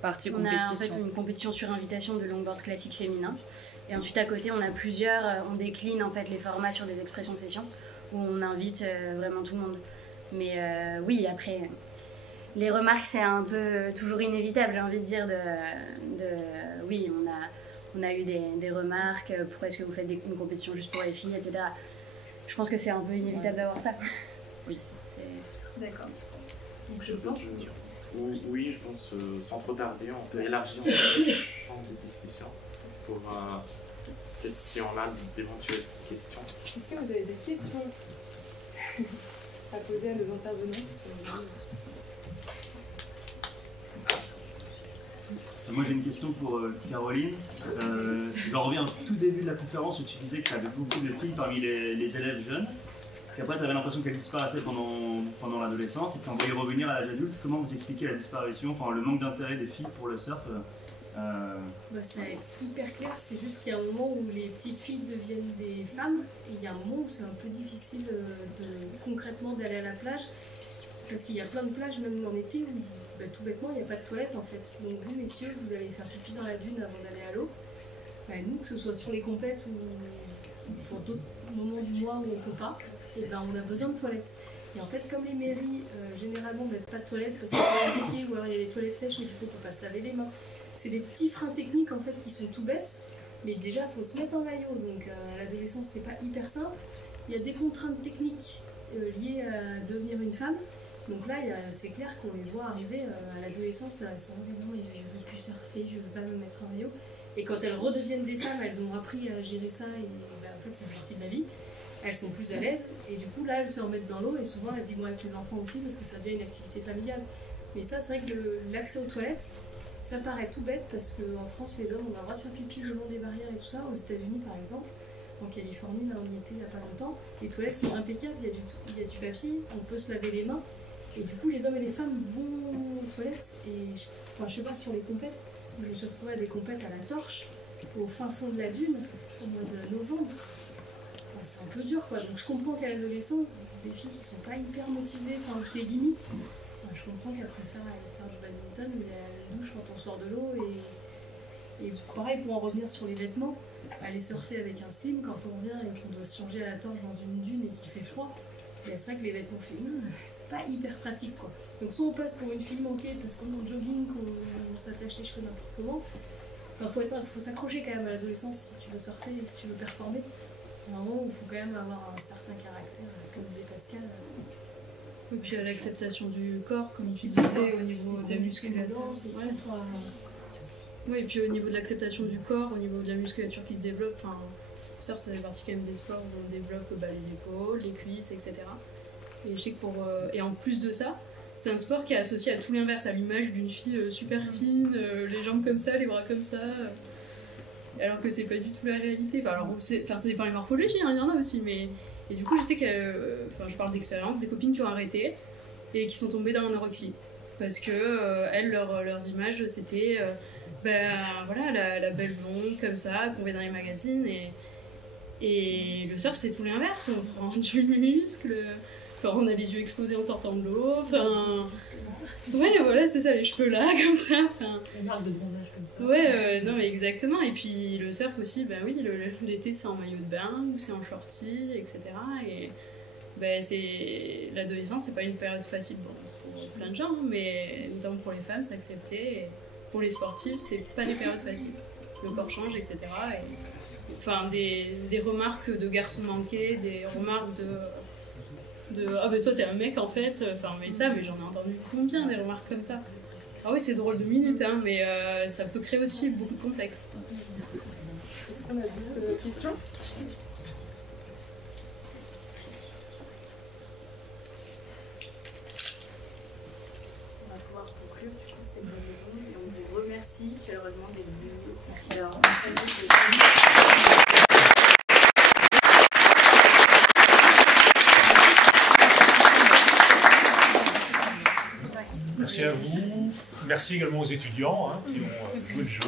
partie compétition. On a en fait une compétition sur invitation de longboard classique féminin. Et ensuite à côté, on a on décline en fait les formats sur des expressions sessions où on invite vraiment tout le monde. Mais oui, après... Les remarques, c'est un peu toujours inévitable, j'ai envie de dire. Oui, on a eu des remarques, pourquoi est-ce que vous faites une compétition juste pour les filles, etc. Je pense que c'est un peu inévitable d'avoir ça. Oui. D'accord. Donc je pense... Oui, je pense, sans trop tarder, on peut élargir le champ de discussion pour peut-être si on a d'éventuelles questions. Est-ce que vous avez des questions à poser à nos intervenants qui sont venus? Moi j'ai une question pour Caroline. J'en reviens au tout début de la conférence où tu disais que tu avais beaucoup de filles parmi les élèves jeunes. Puis après tu avais l'impression qu'elles disparaissaient pendant l'adolescence et puis on voyait revenir à l'âge adulte. Comment vous expliquez la disparition, enfin le manque d'intérêt des filles pour le surf Ça va être hyper clair, c'est juste qu'il y a un moment où les petites filles deviennent des femmes et il y a un moment où c'est un peu difficile concrètement d'aller à la plage parce qu'il y a plein de plages même en été où tout bêtement il n'y a pas de toilette en fait. Donc vous messieurs vous allez faire pipi dans la dune avant d'aller à l'eau. Nous que ce soit sur les compètes ou pour d'autres moments du mois où on ne peut pas, et on a besoin de toilettes. Et en fait comme les mairies généralement ne mettent pas de toilettes parce que c'est compliqué ou alors il y a les toilettes sèches mais du coup on ne peut pas se laver les mains. C'est des petits freins techniques en fait qui sont tout bêtes, mais déjà il faut se mettre en maillot, donc à l'adolescence c'est pas hyper simple. Il y a des contraintes techniques liées à devenir une femme, donc là c'est clair qu'on les voit arriver à l'adolescence, elles sont non mais je veux plus surfer, je veux pas me mettre en maillot, et quand elles redeviennent des femmes, elles ont appris à gérer ça et en fait c'est une partie de la vie. Elles sont plus à l'aise et du coup là elles se remettent dans l'eau et souvent elles y vont avec les enfants aussi parce que ça devient une activité familiale. Mais ça c'est vrai que l'accès aux toilettes, ça paraît tout bête parce qu'en France, les hommes ont le droit de faire pipi le long des barrières et tout ça. Aux États-Unis, par exemple, en Californie, là on y était il n'y a pas longtemps, les toilettes sont impeccables, il y a du papier, on peut se laver les mains. Et du coup, les hommes et les femmes vont aux toilettes. Et je sais pas, sur les compètes, je me suis retrouvée à des compètes à la torche, au fin fond de la dune, au mois de novembre. C'est un peu dur quoi. Donc je comprends qu'à l'adolescence, des filles qui sont pas hyper motivées, enfin c'est limite. Je comprends qu'elles préfèrent aller faire du badminton, mais elles douchent quand on sort de l'eau. Et pareil, pour en revenir sur les vêtements, aller surfer avec un slim, quand on revient et qu'on doit se changer à la torche dans une dune et qu'il fait froid, c'est vrai que les vêtements féminins, c'est pas hyper pratique quoi. Donc soit on passe pour une fille manquée parce qu'on est en jogging, qu'on s'attache les cheveux n'importe comment. Enfin, faut s'accrocher quand même à l'adolescence si tu veux surfer et si tu veux performer. À un moment où il faut quand même avoir un certain caractère, comme disait Pascal. Et puis à l'acceptation du corps, comme tu disais, au niveau de la musculature. Ouais, et puis au niveau de l'acceptation du corps, au niveau de la musculature qui se développe, enfin, ça fait partie quand même des sports où on développe les épaules, les cuisses, etc. Et je sais que et en plus de ça, c'est un sport qui est associé à tout l'inverse, à l'image d'une fille super fine, les jambes comme ça, les bras comme ça. Alors que c'est pas du tout la réalité. Enfin, ça dépend des morphologies, hein, il y en a aussi, mais. Et du coup, je sais que, je parle d'expérience, des copines qui ont arrêté et qui sont tombées dans l'anorexie. Parce que elles, leurs images, c'était voilà, la belle blonde comme ça, qu'on voit dans les magazines. Et le surf, c'est tout l'inverse. On prend du muscle, on a les yeux explosés en sortant de l'eau. Ouais, voilà, c'est ça, les cheveux là, comme ça. Une marque de bronzage comme ça. Ouais, non, mais exactement. Et puis le surf aussi, oui, l'été c'est en maillot de bain ou c'est en shorty, etc. Et l'adolescence, c'est pas une période facile pour plein de gens, mais notamment pour les femmes, s'accepter. Et pour les sportifs, c'est pas des périodes faciles. Le corps change, etc. Des remarques de garçons manqués, des remarques de ah mais toi t'es un mec en fait, mais j'en ai entendu combien des remarques comme ça. Ah oui c'est drôle de minutes hein, mais ça peut créer aussi beaucoup de complexes. Est-ce qu'on a d'autres questions? On va pouvoir conclure du coup cette réunion et on vous remercie chaleureusement d'être venus. Merci d'avoir Merci à vous. Merci également aux étudiants qui ont joué le jeu.